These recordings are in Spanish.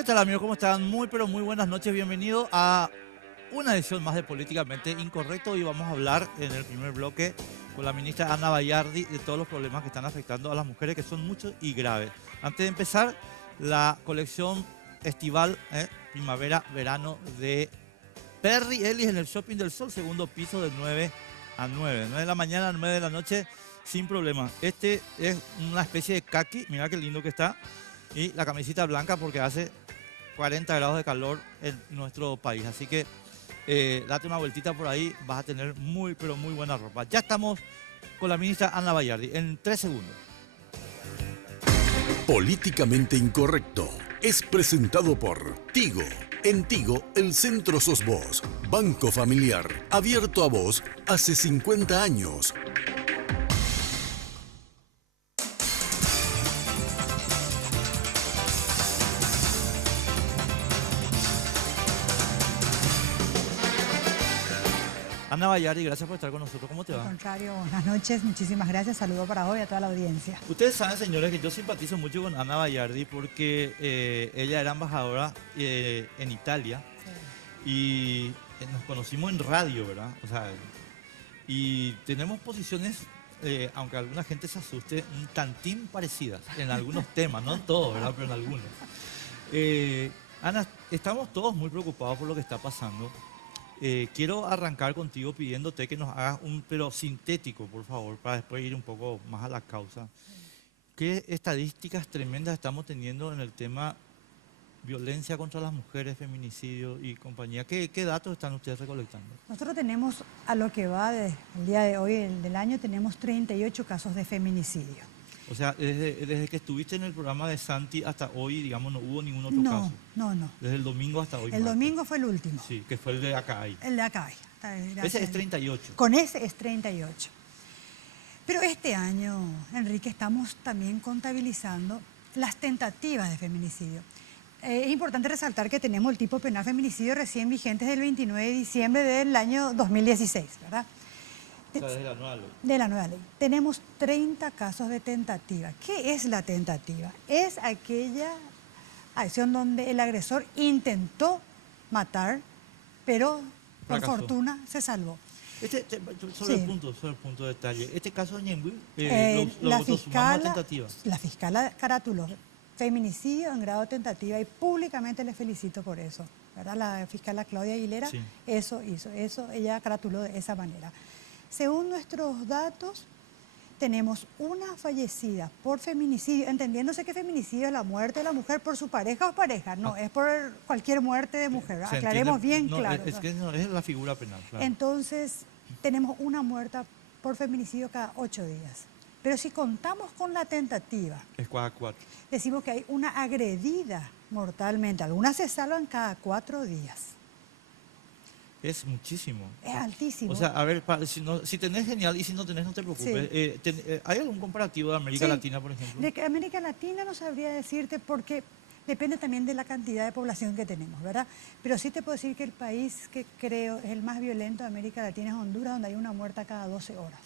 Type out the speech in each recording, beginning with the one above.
¿Qué tal, amigos? ¿Cómo están? Muy, pero muy buenas noches. Bienvenido a una edición más de Políticamente Incorrecto. Y vamos a hablar en el primer bloque con la ministra Ana Bayardi de todos los problemas que están afectando a las mujeres, que son muchos y graves. Antes de empezar, la colección estival primavera-verano de Perry Ellis en el Shopping del Sol, segundo piso de 9 a 9. 9 de la mañana a 9 de la noche, sin problema. Este es una especie de kaki, mira qué lindo que está. Y la camiseta blanca porque hace 40 grados de calor en nuestro país. Así que date una vueltita por ahí, vas a tener muy, pero muy buena ropa. Ya estamos con la ministra Ana Bayardi en 3 segundos. Políticamente Incorrecto es presentado por Tigo. En Tigo, el centro sos vos. Banco Familiar, abierto a vos hace 50 años. Ana Bayardi, gracias por estar con nosotros. ¿Cómo te va? Al contrario, buenas noches, muchísimas gracias. Saludo para hoy a toda la audiencia. Ustedes saben, señores, que yo simpatizo mucho con Ana Bayardi porque ella era embajadora en Italia y nos conocimos en radio, ¿verdad? O sea, y tenemos posiciones, aunque alguna gente se asuste, un tantín parecidas en algunos temas, no en todos, ¿verdad? Pero en algunos. Ana, estamos todos muy preocupados por lo que está pasando. Quiero arrancar contigo pidiéndote que nos hagas un, pero sintético, por favor, para después ir un poco más a la causa. ¿Qué estadísticas tremendas estamos teniendo en el tema violencia contra las mujeres, feminicidio y compañía? ¿Qué datos están ustedes recolectando? Nosotros tenemos, a lo que va del día de hoy, del año, tenemos 38 casos de feminicidio. O sea, desde que estuviste en el programa de Santi hasta hoy, digamos, no hubo ningún otro caso. No. Desde el domingo hasta hoy. El martes. domingo fue el último. Sí, que fue el de Acay. El de acá. Ese es 38. Con ese es 38. Pero este año, Enrique, estamos también contabilizando las tentativas de feminicidio. Es importante resaltar que tenemos el tipo penal feminicidio recién vigente desde el 29 de diciembre del año 2016, ¿verdad? O sea, desde la nueva ley. De la nueva ley. Tenemos 30 casos de tentativa. ¿Qué es la tentativa? Es aquella acción donde el agresor intentó matar, pero por Fracasó. fortuna se salvó. Sobre Sí. el punto de detalle. Este caso de Ñemby, La lo sumamos a fiscala, tentativa. la fiscala caratuló feminicidio en grado de tentativa y públicamente le felicito por eso, ¿verdad? La fiscala Claudia Aguilera Sí. eso hizo, ella caratuló de esa manera. Según nuestros datos, tenemos una fallecida por feminicidio, entendiéndose que feminicidio es la muerte de la mujer por su pareja o pareja, no, es por cualquier muerte de mujer, ¿verdad? Se Aclaremos entiende, bien no, claro. Es que no, es la figura penal, claro. Entonces, tenemos una muerta por feminicidio cada 8 días. Pero si contamos con la tentativa, Es 4. decimos que hay una agredida mortalmente. Algunas se salvan cada 4 días. Es muchísimo. Es altísimo. O sea, a ver, si tenés, genial, y si no tenés, no te preocupes. Sí. ¿Hay algún comparativo de América Sí. Latina, por ejemplo? De América Latina no sabría decirte porque depende también de la cantidad de población que tenemos, ¿verdad? Pero sí te puedo decir que el país que creo es el más violento de América Latina es Honduras, donde hay una muerta cada 12 horas.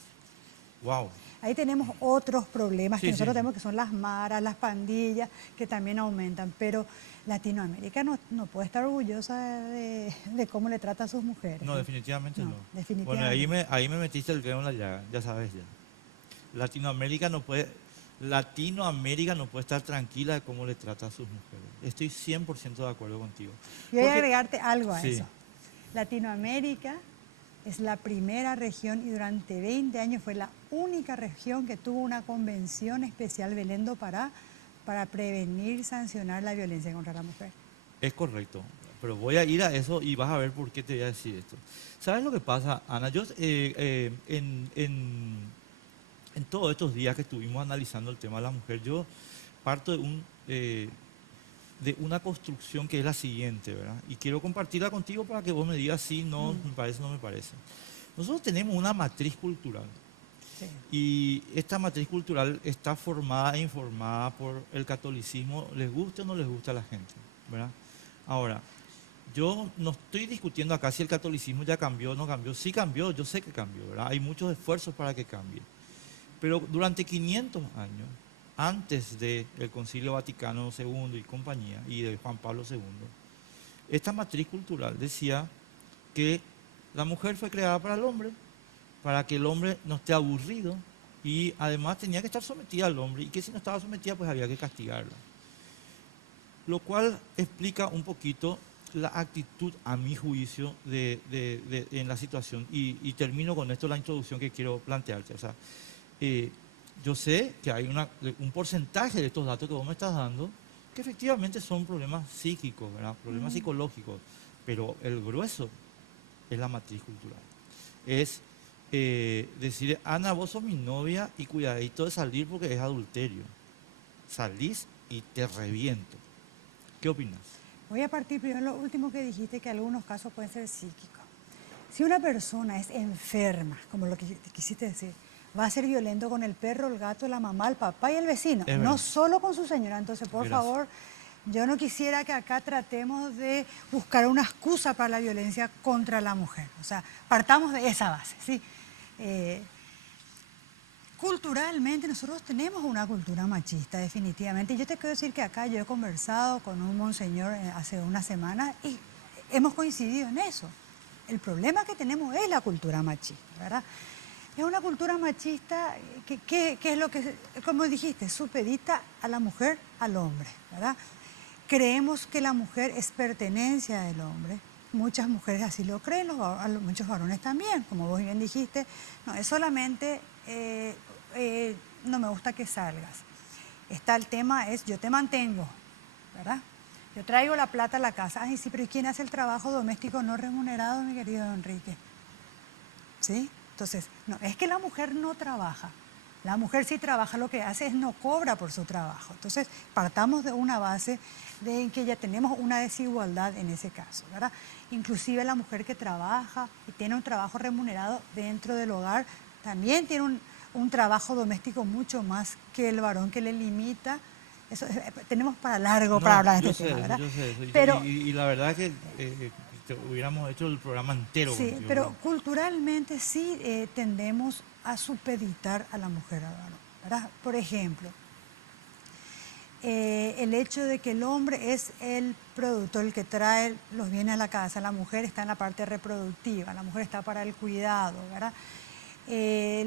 Wow. Ahí tenemos otros problemas Sí, que nosotros sí. tenemos, que son las maras, las pandillas, que también aumentan. Pero Latinoamérica no puede estar orgullosa de cómo le trata a sus mujeres. No, definitivamente no. Definitivamente. Bueno, ahí me metiste el dedo en la llaga, ya sabes ya. Latinoamérica no puede estar tranquila de cómo le trata a sus mujeres. Estoy 100% de acuerdo contigo. Yo voy a Porque- agregarte algo a Sí. eso. Latinoamérica es la primera región y durante 20 años fue la única región que tuvo una convención especial Belén do Pará para prevenir y sancionar la violencia contra la mujer. Es correcto, pero voy a ir a eso y vas a ver por qué te voy a decir esto. ¿Sabes lo que pasa, Ana? Yo en todos estos días que estuvimos analizando el tema de la mujer, yo parto de una construcción que es la siguiente, ¿verdad? Y quiero compartirla contigo para que vos me digas si no me parece o no me parece. Nosotros tenemos una matriz cultural. Sí. Y esta matriz cultural está formada e informada por el catolicismo, les guste o no les gusta a la gente, ¿verdad? Ahora, yo no estoy discutiendo acá si el catolicismo ya cambió o no cambió. Sí cambió, yo sé que cambió, ¿verdad? Hay muchos esfuerzos para que cambie. Pero durante 500 años, antes del Concilio Vaticano II y compañía, y de Juan Pablo II, esta matriz cultural decía que la mujer fue creada para el hombre, para que el hombre no esté aburrido, y además tenía que estar sometida al hombre, y que si no estaba sometida pues había que castigarla. Lo cual explica un poquito la actitud, a mi juicio, en la situación. Y termino con esto la introducción que quiero plantearte. O sea, yo sé que hay un porcentaje de estos datos que vos me estás dando que efectivamente son problemas psíquicos, ¿verdad? Problemas psicológicos, pero el grueso es la matriz cultural. Es decir, Ana, vos sos mi novia y cuidadito de salir porque es adulterio. Salís y te reviento. ¿Qué opinas? Voy a partir primero lo último que dijiste, que en algunos casos pueden ser psíquicos. Si una persona es enferma, como lo que quisiste decir, va a ser violento con el perro, el gato, la mamá, el papá y el vecino, no solo con su señora. Entonces, por favor, yo no quisiera que acá tratemos de buscar una excusa para la violencia contra la mujer. O sea, partamos de esa base, ¿sí? Culturalmente nosotros tenemos una cultura machista, definitivamente. Yo te quiero decir que acá yo he conversado con un monseñor hace unas semanas y hemos coincidido en eso. El problema que tenemos es la cultura machista, ¿verdad? Es una cultura machista que es lo que, como dijiste, supedita a la mujer al hombre, ¿verdad? Creemos que la mujer es pertenencia del hombre. Muchas mujeres así lo creen, muchos varones también, como vos bien dijiste. No es solamente, no me gusta que salgas. Está el tema, es yo te mantengo, ¿verdad? Yo traigo la plata a la casa. Ay, sí, pero ¿y quién hace el trabajo doméstico no remunerado, mi querido Enrique? ¿Sí? Entonces, no, es que la mujer no trabaja. La mujer sí trabaja, lo que hace es no cobra por su trabajo. Entonces, partamos de una base de que ya tenemos una desigualdad en ese caso, ¿verdad? Inclusive la mujer que trabaja y tiene un trabajo remunerado dentro del hogar, también tiene un trabajo doméstico mucho más que el varón, que le limita. Eso, tenemos para largo para hablar de este tema, ¿verdad? Yo sé eso. Pero, y la verdad que hubiéramos hecho el programa entero. Sí, contigo, pero ¿no? culturalmente sí tendemos a supeditar a la mujer al varón, ¿verdad? Por ejemplo, el hecho de que el hombre es el productor, el que trae los bienes a la casa, la mujer está en la parte reproductiva, la mujer está para el cuidado, ¿verdad?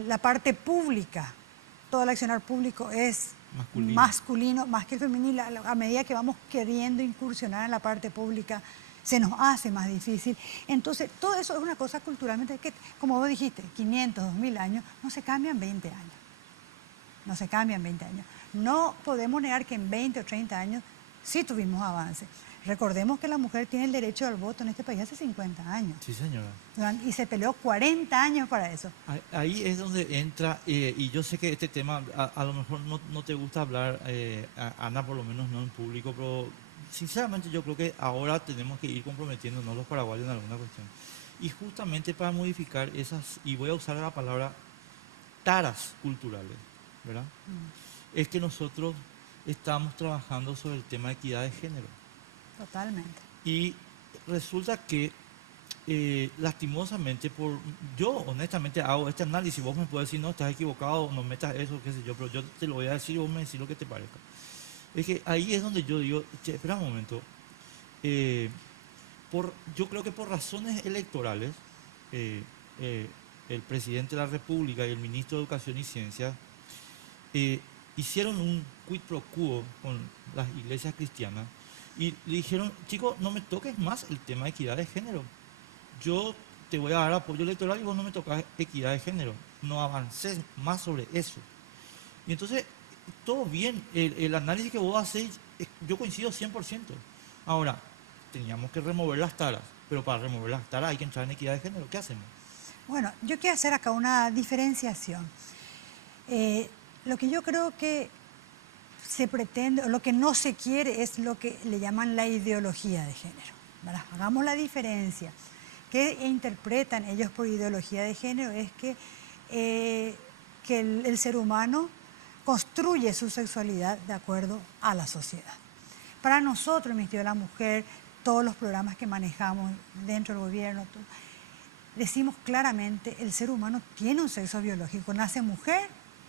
La parte pública, todo el accionar público es masculino más que femenino. A medida que vamos queriendo incursionar en la parte pública, se nos hace más difícil. Entonces, todo eso es una cosa culturalmente que, como vos dijiste, 500, 2000 años, no se cambian 20 años. No se cambian 20 años. No podemos negar que en 20 o 30 años sí tuvimos avances. Recordemos que la mujer tiene el derecho al voto en este país hace 50 años. Sí, señora. Y se peleó 40 años para eso. Ahí es donde entra, y yo sé que este tema a lo mejor no te gusta hablar, Ana, por lo menos no en público, pero sinceramente yo creo que ahora tenemos que ir comprometiéndonos los paraguayos en alguna cuestión. Y justamente para modificar esas, y voy a usar la palabra taras culturales, ¿verdad? Es que nosotros estamos trabajando sobre el tema de equidad de género. Totalmente. Y resulta que lastimosamente, yo honestamente hago este análisis, vos me puedes decir, no, estás equivocado, no metas eso, qué sé yo, pero yo te lo voy a decir y vos me decís lo que te parezca. Es que ahí es donde yo digo, che, espera un momento, yo creo que por razones electorales, el presidente de la República y el ministro de Educación y Ciencia hicieron un quid pro quo con las iglesias cristianas y le dijeron, chicos, no me toques más el tema de equidad de género. Yo te voy a dar apoyo electoral y vos no me tocas equidad de género. No avances más sobre eso. Y entonces, todo bien, el análisis que vos hacéis, yo coincido 100%. Ahora, teníamos que remover las taras, pero para remover las taras hay que entrar en equidad de género. ¿Qué hacemos? Bueno, yo quiero hacer acá una diferenciación. Lo que yo creo que se pretende, o lo que no se quiere, es lo que le llaman la ideología de género, ¿verdad? Hagamos la diferencia. ¿Qué interpretan ellos por ideología de género? Es que el ser humano construye su sexualidad de acuerdo a la sociedad. Para nosotros, el Ministerio de la Mujer, todos los programas que manejamos dentro del gobierno, decimos claramente, el ser humano tiene un sexo biológico, nace mujer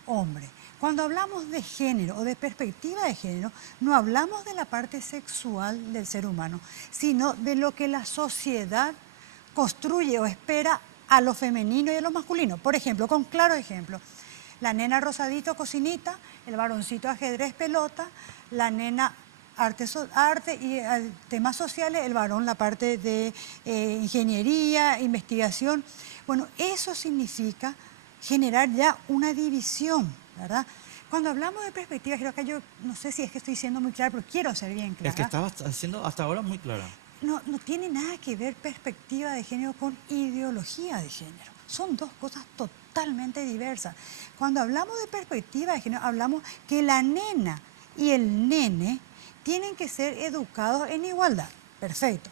hombre. Cuando hablamos de género o de perspectiva de género, no hablamos de la parte sexual del ser humano, sino de lo que la sociedad construye o espera a lo femenino y a lo masculino. Por ejemplo, con claro ejemplo, la nena rosadito cocinita, el varoncito ajedrez pelota, la nena arte y temas sociales, el varón la parte de ingeniería, investigación. Bueno, eso significa generar ya una división, ¿verdad? Cuando hablamos de perspectiva, creo que yo no sé si es que estoy siendo muy clara, pero quiero ser bien clara. Es que estabas haciendo hasta ahora muy clara. No tiene nada que ver perspectiva de género con ideología de género. Son dos cosas totalmente diversas. Cuando hablamos de perspectiva de género, hablamos que la nena y el nene tienen que ser educados en igualdad. Perfecto.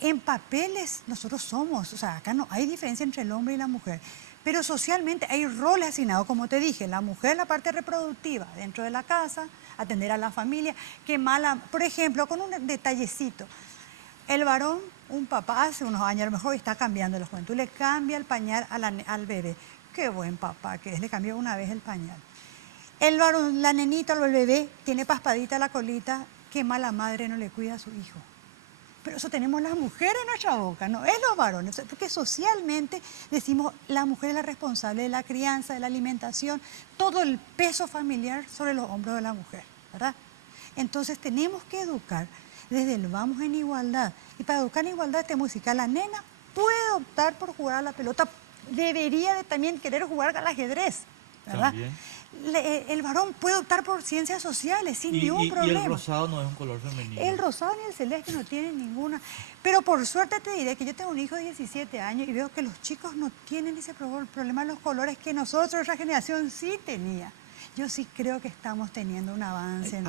En papeles nosotros somos, o sea, acá no hay diferencia entre el hombre y la mujer, pero socialmente hay roles asignados, como te dije, la mujer la parte reproductiva dentro de la casa, atender a la familia, que mala, por ejemplo, con un detallecito, el varón, un papá hace unos años a lo mejor está cambiando la juventud, le cambia el pañal al bebé, qué buen papá que es, le cambió una vez el pañal. El varón, la nenita o el bebé tiene paspadita la colita, qué mala madre no le cuida a su hijo. Pero eso tenemos las mujeres en nuestra boca, no es los varones, porque socialmente decimos la mujer es la responsable de la crianza, de la alimentación, todo el peso familiar sobre los hombros de la mujer, ¿verdad? Entonces tenemos que educar desde el vamos en igualdad. Y para educar en igualdad tenemos que decir que la nena puede optar por jugar a la pelota, debería de también querer jugar al ajedrez, ¿verdad? También. El varón puede optar por ciencias sociales sin ningún problema. Y el rosado no es un color femenino. El rosado ni el celeste no tienen ninguna. Pero por suerte te diré que yo tengo un hijo de 17 años y veo que los chicos no tienen ese problema de los colores que nosotros, nuestra generación, sí tenía. Yo sí creo que estamos teniendo un avance.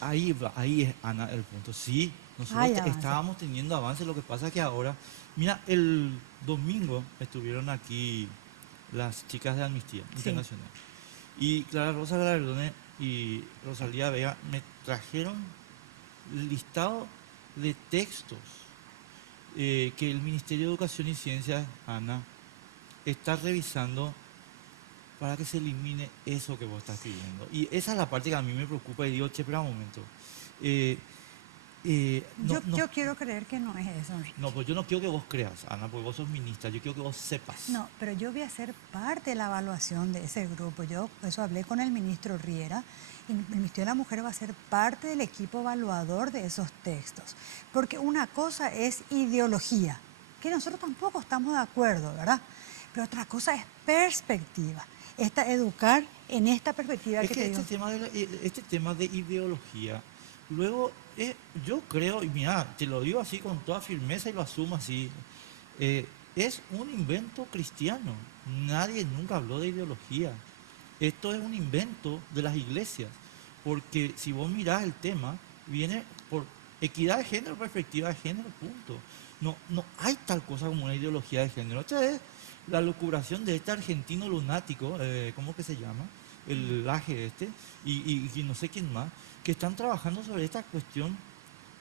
Ahí es, Ana, el punto. Sí, nosotros estábamos teniendo avance. Lo que pasa es que ahora, mira, el domingo estuvieron aquí las chicas de Amnistía Internacional. Y Clara Rosa Galardone y Rosalía Vega me trajeron el listado de textos que el Ministerio de Educación y Ciencias, Ana, está revisando para que se elimine eso que vos estás pidiendo. Y esa es la parte que a mí me preocupa y digo, che, espera un momento. Yo quiero creer que no es eso, Enrique. No, pues yo no quiero que vos creas, Ana, porque vos sos ministra, yo quiero que vos sepas. No, pero yo voy a ser parte de la evaluación de ese grupo. Yo eso hablé con el ministro Riera y el Ministerio de la Mujer va a ser parte del equipo evaluador de esos textos. Porque una cosa es ideología, que nosotros tampoco estamos de acuerdo, ¿verdad? Pero otra cosa es perspectiva. Educar en esta perspectiva es que te digo. Este tema de ideología, luego yo creo, y mira, te lo digo así con toda firmeza y lo asumo así, es un invento cristiano. Nadie nunca habló de ideología. Esto es un invento de las iglesias, porque si vos mirás el tema, viene por equidad de género, perspectiva de género, punto. No hay tal cosa como una ideología de género. Esta es la locuración de este argentino lunático, ¿cómo que se llama? El laje este, y no sé quién más, que están trabajando sobre esta cuestión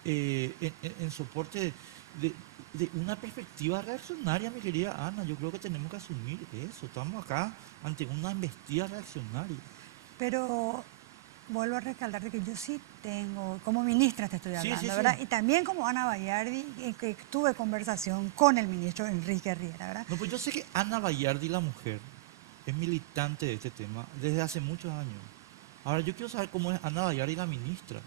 en soporte de una perspectiva reaccionaria, mi querida Ana. Yo creo que tenemos que asumir eso. Estamos acá ante una embestida reaccionaria. Pero vuelvo a recalcar que yo sí tengo, como ministra te estoy hablando, sí, ¿verdad? Y también como Ana Bayardi, que tuve conversación con el ministro Enrique Riera, ¿verdad? No, pues yo sé que Ana Bayardi, la mujer, es militante de este tema desde hace muchos años. Ahora yo quiero saber cómo es Ana Bayardi, la ministra.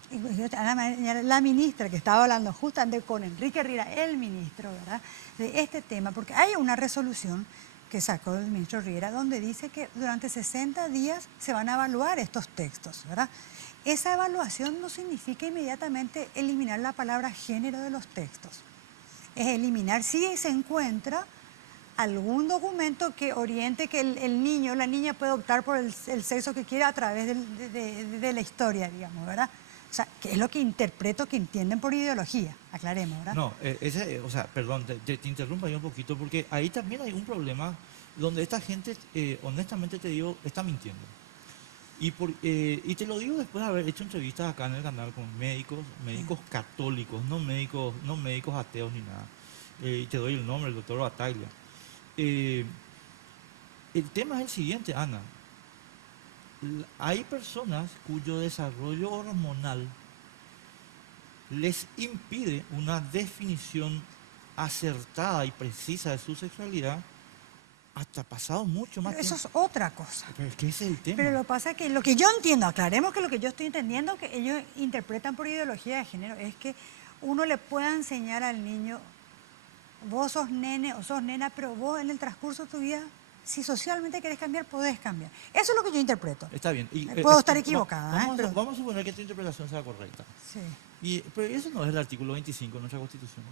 La ministra que estaba hablando justamente con Enrique Riera, el ministro, ¿verdad? De este tema, porque hay una resolución que sacó el ministro Riera donde dice que durante 60 días se van a evaluar estos textos, ¿verdad? Esa evaluación no significa inmediatamente eliminar la palabra género de los textos. Es eliminar si se encuentra algún documento que oriente que el niño o la niña puede optar por el sexo que quiera a través de la historia, digamos, ¿verdad? O sea, que es lo que interpreto que entienden por ideología, aclaremos, ¿verdad? No, perdón, te interrumpo ahí un poquito, porque ahí también hay un problema donde esta gente, honestamente te digo, está mintiendo. Y te lo digo después de haber hecho entrevistas acá en el canal con médicos católicos, no médicos ateos ni nada. Y te doy el nombre, el doctor Bataglia. El tema es el siguiente, Ana. hay personas cuyo desarrollo hormonal les impide una definición acertada y precisa de su sexualidad hasta pasado mucho más Pero eso tiempo. es otra cosa. Pero es que ese es el tema. Pero lo que pasa es que lo que yo entiendo, aclaremos que lo que yo estoy entendiendo que ellos interpretan por ideología de género es que uno le pueda enseñar al niño, vos sos nene o sos nena, pero vos en el transcurso de tu vida, si socialmente querés cambiar, podés cambiar. Eso es lo que yo interpreto. Está bien. Puedo estar equivocada, Vamos, pero vamos a suponer que tu interpretación sea correcta. sí. Pero eso no es el artículo 25 de nuestra Constitución.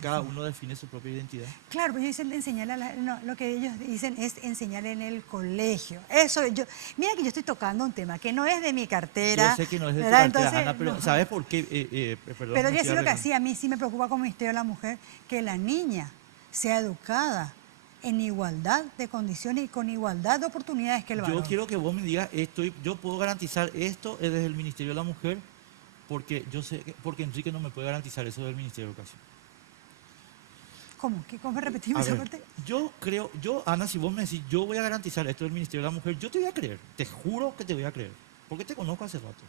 Cada uno define su propia identidad. Claro, pero ellos dicen enseñar no, lo que ellos dicen es enseñar en el colegio. Eso yo, mira que yo estoy tocando un tema que no es de mi cartera. Yo sé que no es de tu ¿verdad? cartera, Entonces, Ana, pero no. ¿sabes por qué? Perdón, Pero me yo estoy sí lo que arreglando. hacía, a mí sí me preocupa como Ministerio de la Mujer, que la niña sea educada en igualdad de condiciones y con igualdad de oportunidades que el varón. Yo quiero que vos me digas, yo puedo garantizar esto desde el Ministerio de la Mujer, porque yo sé, porque Enrique no me puede garantizar eso del Ministerio de Educación. ¿Cómo? ¿Cómo repetimos A esa ver, parte? yo creo, Ana, si vos me decís, yo voy a garantizar esto del Ministerio de la Mujer, yo te voy a creer, te juro que te voy a creer, porque te conozco hace rato.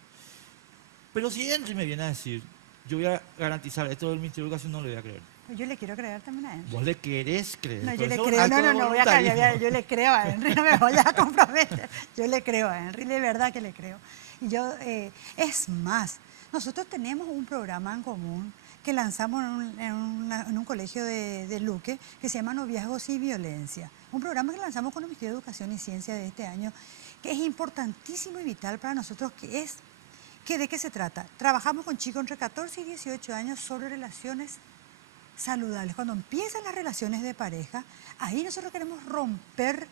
Pero si Henry me viene a decir, yo voy a garantizar esto del Ministerio de Educación, no le voy a creer. Pues yo le quiero creer también a Henry. Vos le querés creer. No, pero yo le eso es un creo, acto no, de no, voy a cambiar, voluntarismo. yo le creo a Henry, no me voy a comprometer. Yo le creo a Henry, de verdad que le creo. Y yo, es más, nosotros tenemos un programa en común que lanzamos en un colegio de Luque que se llama Noviazgos y Violencia. Un programa que lanzamos con el Ministerio de Educación y Ciencia de este año, que es importantísimo y vital para nosotros, ¿de qué se trata? Trabajamos con chicos entre 14 y 18 años sobre relaciones saludables. Cuando empiezan las relaciones de pareja, ahí nosotros queremos romper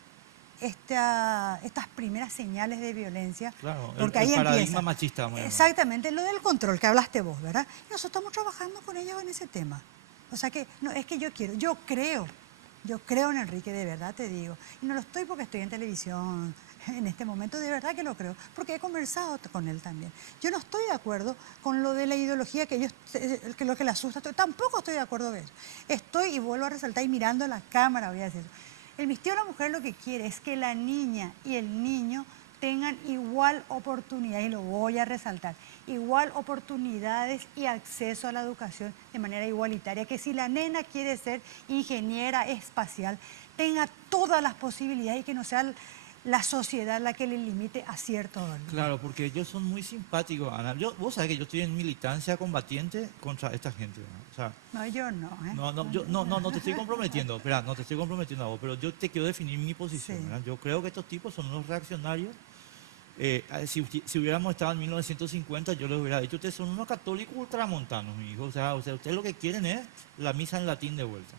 estas primeras señales de violencia, Claro, porque el ahí paradigma empieza. machista. vamos a llamar. Exactamente, lo del control que hablaste vos, ¿verdad? Y nosotros estamos trabajando con ellos en ese tema. O sea que, no, es que yo creo en Enrique, de verdad te digo. Y no lo estoy porque estoy en televisión en este momento, de verdad que lo creo, porque he conversado con él también. Yo no estoy de acuerdo con lo de la ideología que lo que le asusta, tampoco estoy de acuerdo con eso. Estoy, y vuelvo a resaltar, y mirando la cámara voy a decir, el Ministerio de la Mujer lo que quiere es que la niña y el niño tengan igual oportunidad, y lo voy a resaltar, igual oportunidades y acceso a la educación de manera igualitaria, que si la nena quiere ser ingeniera espacial, tenga todas las posibilidades y que no sea la sociedad la que le limite a cierto orden. Claro, porque ellos son muy simpáticos, Ana. Vos sabés que yo estoy en militancia combatiente contra esta gente, ¿no? O sea, No, yo no. no te estoy comprometiendo, espera, no te estoy comprometiendo a vos, pero yo te quiero definir mi posición, Sí. ¿verdad? Yo creo que estos tipos son unos reaccionarios. Si hubiéramos estado en 1950, yo les hubiera dicho, ustedes son unos católicos ultramontanos, mi hijo. O sea, ustedes lo que quieren es la misa en latín de vuelta.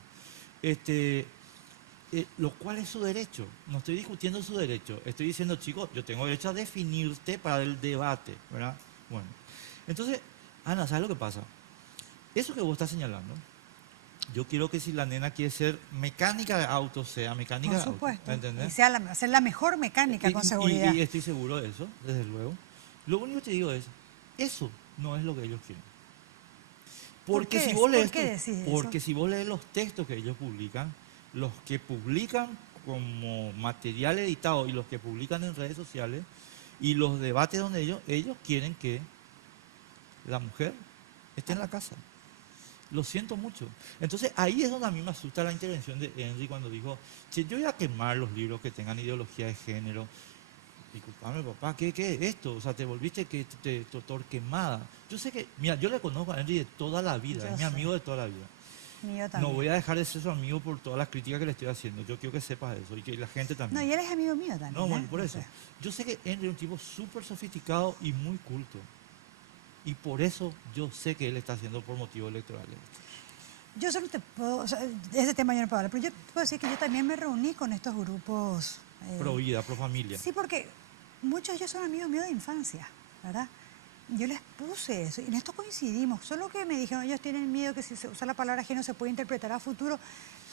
Lo cual es su derecho. No estoy discutiendo su derecho. Estoy diciendo, chicos, yo tengo derecho a definirte para el debate, ¿verdad? Bueno, entonces, Ana, ¿sabes lo que pasa? Eso que vos estás señalando, yo quiero que si la nena quiere ser mecánica de auto, sea mecánica Por de auto. supuesto. ¿Entendés? Y ser la mejor mecánica, con seguridad. Y estoy seguro de eso, desde luego. Lo único que te digo es, eso no es lo que ellos quieren. Porque si vos lees, porque si vos lees los textos que ellos publican, los que publican como material editado y los que publican en redes sociales, y los debates donde ellos quieren que la mujer esté en la casa. Lo siento mucho. Entonces ahí es donde a mí me asusta la intervención de Henry cuando dijo, che, yo voy a quemar los libros que tengan ideología de género. Disculpame, papá, ¿qué es esto? O sea, te volviste torquemada. Yo sé que, mira, yo le conozco a Henry de toda la vida, es mi amigo de toda la vida. Mío también. No voy a dejar de ser su amigo por todas las críticas que le estoy haciendo. Yo quiero que sepas eso y que la gente también. No, y él es amigo mío también. No, bueno, por O eso. sea, Yo sé que Henry es un tipo súper sofisticado y muy culto. Y por eso yo sé que él está haciendo por motivos electorales. yo solo te puedo, o sea, ese tema yo no puedo hablar, pero yo te puedo decir que yo también me reuní con estos grupos. Pro vida, pro familia. Sí, porque muchos de ellos son amigos míos de infancia, ¿verdad? Yo les puse eso y en esto coincidimos. Solo que me dijeron, ellos tienen miedo que si se usa la palabra género se puede interpretar a futuro.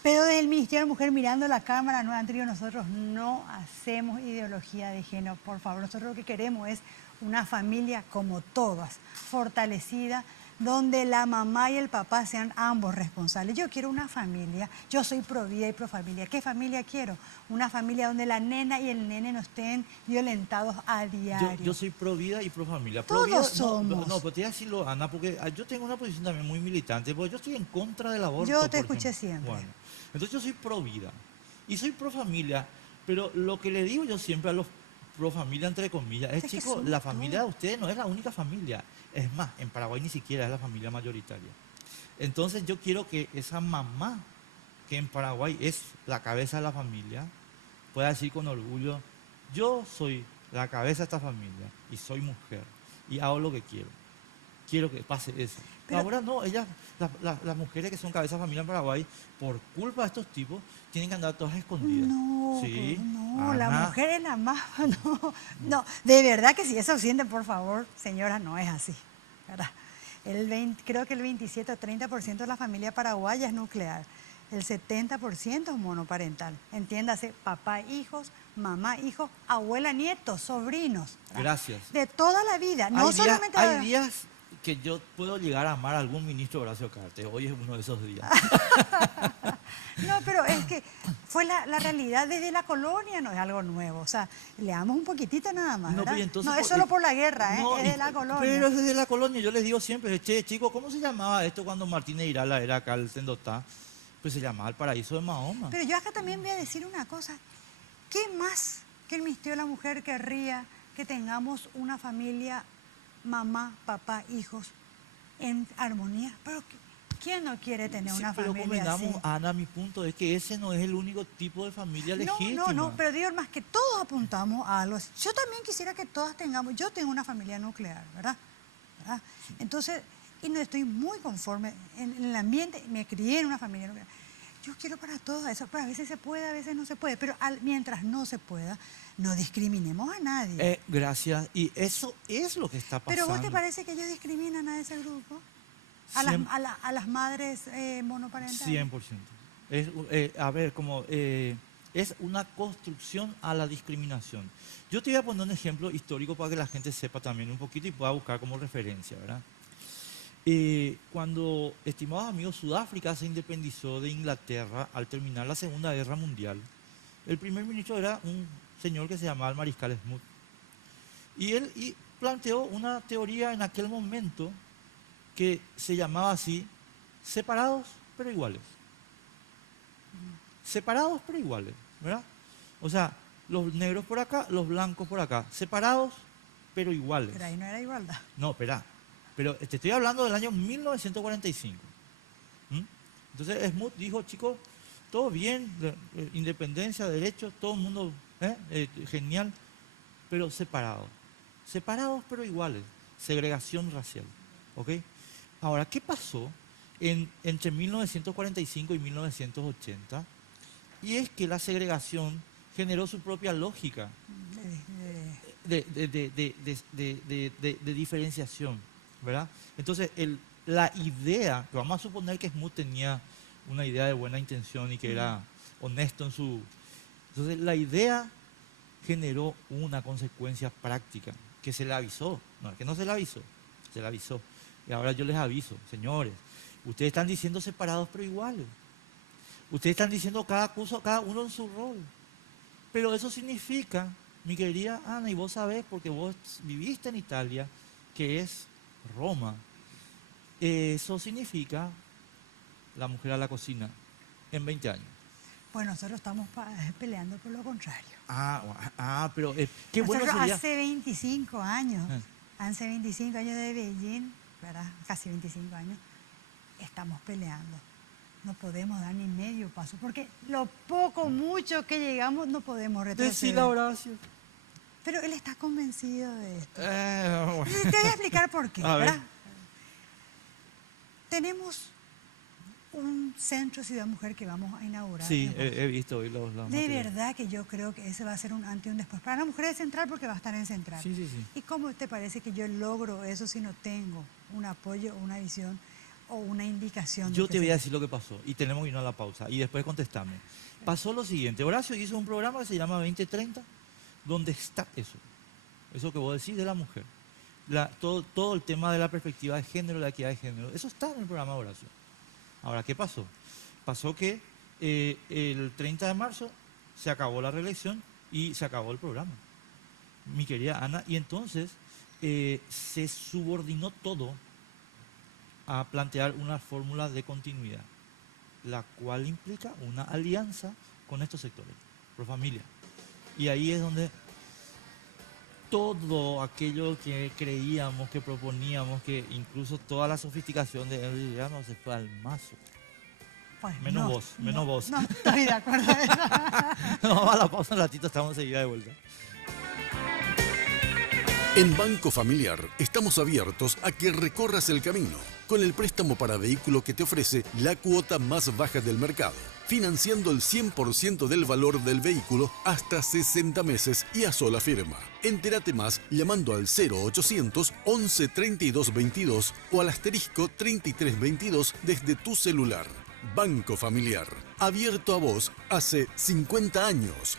Pero desde el Ministerio de la Mujer mirando la cámara, no, Andrea, nosotros no hacemos ideología de género, por favor. Nosotros lo que queremos es una familia como todas, fortalecida, donde la mamá y el papá sean ambos responsables. Yo quiero una familia, yo soy pro vida y pro familia. ¿Qué familia quiero? Una familia donde la nena y el nene no estén violentados a diario. Yo soy pro vida y pro familia. Pro Todos vida, somos. No, pero te voy a decirlo, Ana, porque yo tengo una posición también muy militante, porque yo estoy en contra del aborto. Yo te por escuché ejemplo. siempre. Bueno, entonces yo soy pro vida y soy pro familia, pero lo que le digo yo siempre a los pro familia, entre comillas, es, Es que chicos, somos la familia todos. de ustedes no es la única familia. Es más, en Paraguay ni siquiera es la familia mayoritaria. Entonces yo quiero que esa mamá, que en Paraguay es la cabeza de la familia, pueda decir con orgullo, yo soy la cabeza de esta familia y soy mujer y hago lo que quiero. Quiero que pase eso. Pero- Ahora no, ellas, las mujeres que son cabeza de familia en Paraguay, por culpa de estos tipos, tienen que andar todas escondidas. No, Sí, no, la Ana. mujer es la más... No, no, de verdad que si eso sienten, por favor, señora, no es así. ¿Verdad? Creo que el 27 o 30% de la familia paraguaya es nuclear. El 70% es monoparental. Entiéndase, papá, hijos, mamá, hijos, abuela, nietos, sobrinos. ¿verdad? Gracias. De toda la vida, no Hay días, solamente... hay días que yo puedo llegar a amar a algún ministro Horacio Cartes. Hoy es uno de esos días. No, pero es que fue la realidad desde la colonia, no es algo nuevo. O sea, le damos un poquitito nada más, No, ¿verdad? pero entonces No, es por- solo por la guerra, No, es de la colonia. Pero es desde la colonia. Yo les digo siempre, che, chicos, ¿cómo se llamaba esto cuando Martínez Irala era acá el Sendotá? Pues se llamaba el paraíso de Mahoma. Pero yo acá también voy a decir una cosa. ¿Qué más que el Ministerio de la Mujer querría que tengamos una familia, mamá, papá, hijos, en armonía? Pero ¿quién no quiere tener Sí, una pero familia así? convengamos, Ana, mi punto es que ese no es el único tipo de familia legítima. No, pero digo más que todos apuntamos a algo así. Yo también quisiera que todas tengamos, yo tengo una familia nuclear, ¿verdad? ¿Verdad? Entonces, y no estoy muy conforme en el ambiente, me crié en una familia nuclear. Yo quiero para todos eso, pero a veces se puede, a veces no se puede, pero mientras no se pueda, no discriminemos a nadie. Gracias. Y eso es lo que está pasando. Pero ¿vos te parece que ellos discriminan a ese grupo? A las madres monoparentales. 100%. A ver, es una construcción a la discriminación. Yo te voy a poner un ejemplo histórico para que la gente sepa también un poquito y pueda buscar como referencia, ¿verdad? Cuando, estimados amigos, Sudáfrica se independizó de Inglaterra al terminar la Segunda Guerra Mundial, el primer ministro era un señor que se llamaba el Mariscal Smoot. Y él planteó una teoría en aquel momento que se llamaba así, separados pero iguales. Separados pero iguales, ¿verdad? O sea, los negros por acá, los blancos por acá, separados pero iguales. Pero ahí no era igualdad. No, espera, pero te estoy hablando del año 1945. ¿Mm? Entonces Smoot dijo, chicos, todo bien, independencia, derechos, todo el mundo genial, pero separados. Separados pero iguales, segregación racial. ¿Ok? Ahora, ¿qué pasó entre 1945 y 1980? Y es que la segregación generó su propia lógica de diferenciación, ¿verdad? Entonces, la idea, vamos a suponer que Smoot tenía una idea de buena intención y que era honesto en su... Entonces, la idea generó una consecuencia práctica, que se le avisó, no, que no se le avisó, se le avisó. Y ahora yo les aviso, señores, ustedes están diciendo separados pero iguales. Ustedes están diciendo cada uno en su rol. Pero eso significa, mi querida Ana, y vos sabés, porque vos viviste en Italia, que es Roma, eso significa la mujer a la cocina en 20 años. Bueno, nosotros estamos peleando por lo contrario. Pero qué bueno Nosotros sería... hace 25 años, Ah. hace 25 años de Beijing, ¿verdad? Casi 25 años, estamos peleando. No podemos dar ni medio paso, porque lo poco, mucho que llegamos no podemos retroceder. Decila, Horacio. Pero él está convencido de esto. Bueno. Te voy a explicar por qué, A ver. ¿verdad? Tenemos un centro Ciudad Mujer que vamos a inaugurar. Sí, he visto hoy los De materiales. verdad que yo creo que ese va a ser un antes y un después. Para la mujer de Central porque va a estar en Central. Sí, sí, sí. ¿Y cómo te parece que yo logro eso si no tengo un apoyo, una visión o una indicación? Yo te voy a decir lo que pasó y tenemos que irnos a la pausa y después contestame. Pasó lo siguiente, Horacio hizo un programa que se llama 2030, donde está eso que vos decís de la mujer. todo el tema de la perspectiva de género, la equidad de género. Eso está en el programa de Horacio. Ahora, ¿qué pasó? Pasó que el 30 de marzo se acabó la reelección y se acabó el programa, mi querida Ana, y entonces se subordinó todo a plantear una fórmula de continuidad, la cual implica una alianza con estos sectores, pro familia. Y ahí es donde todo aquello que creíamos, que proponíamos, que incluso toda la sofisticación de él ya no se fue al mazo. Pues Menos no, vos, menos no, vos. No estoy de acuerdo. Nos vamos a la pausa un ratito, estamos enseguida de vuelta. En Banco Familiar estamos abiertos a que recorras el camino con el préstamo para vehículo que te ofrece la cuota más baja del mercado, financiando el 100% del valor del vehículo hasta 60 meses y a sola firma. Entérate más llamando al 0800 11 32 22 o al asterisco 33 22 desde tu celular. Banco Familiar, abierto a vos hace 50 años.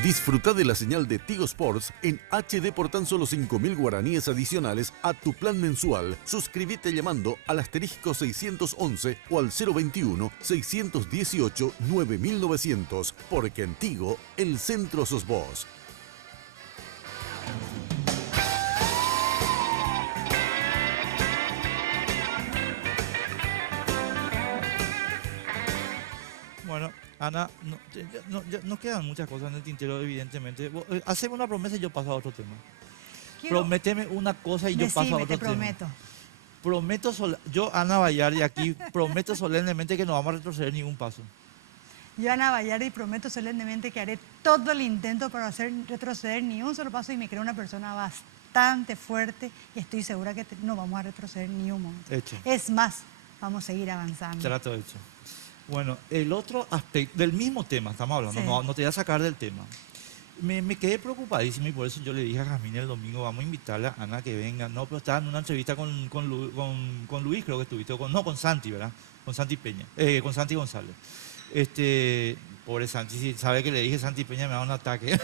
Disfruta de la señal de Tigo Sports en HD por tan solo 5.000 guaraníes adicionales a tu plan mensual. Suscríbete llamando al asterisco 611 o al 021-618-9900, porque en Tigo el centro sos vos. Bueno, Ana, no quedan muchas cosas en el tintero, evidentemente. Haceme una promesa y yo paso a otro tema. Prométeme una cosa y yo paso a otro te tema. prometo. Yo, Ana Bayardi, aquí prometo solemnemente que no vamos a retroceder ningún paso. Yo, Ana Bayardi, prometo solemnemente que haré todo el intento para hacer retroceder ni un solo paso y me creo una persona bastante fuerte y estoy segura que no vamos a retroceder ni un momento. Hecho. Es más, vamos a seguir avanzando. Trato hecho. Bueno, el otro aspecto, del mismo tema estamos hablando, Sí. no te voy a sacar del tema. Me quedé preocupadísimo y por eso yo le dije a Jazmín el domingo, vamos a invitarle a Ana que venga. No, pero estaba en una entrevista con Luis, creo que estuviste, con Santi, ¿verdad? Con Santi Peña, con Santi González. Pobre Santi, si sabe que le dije Santi Peña me da un ataque,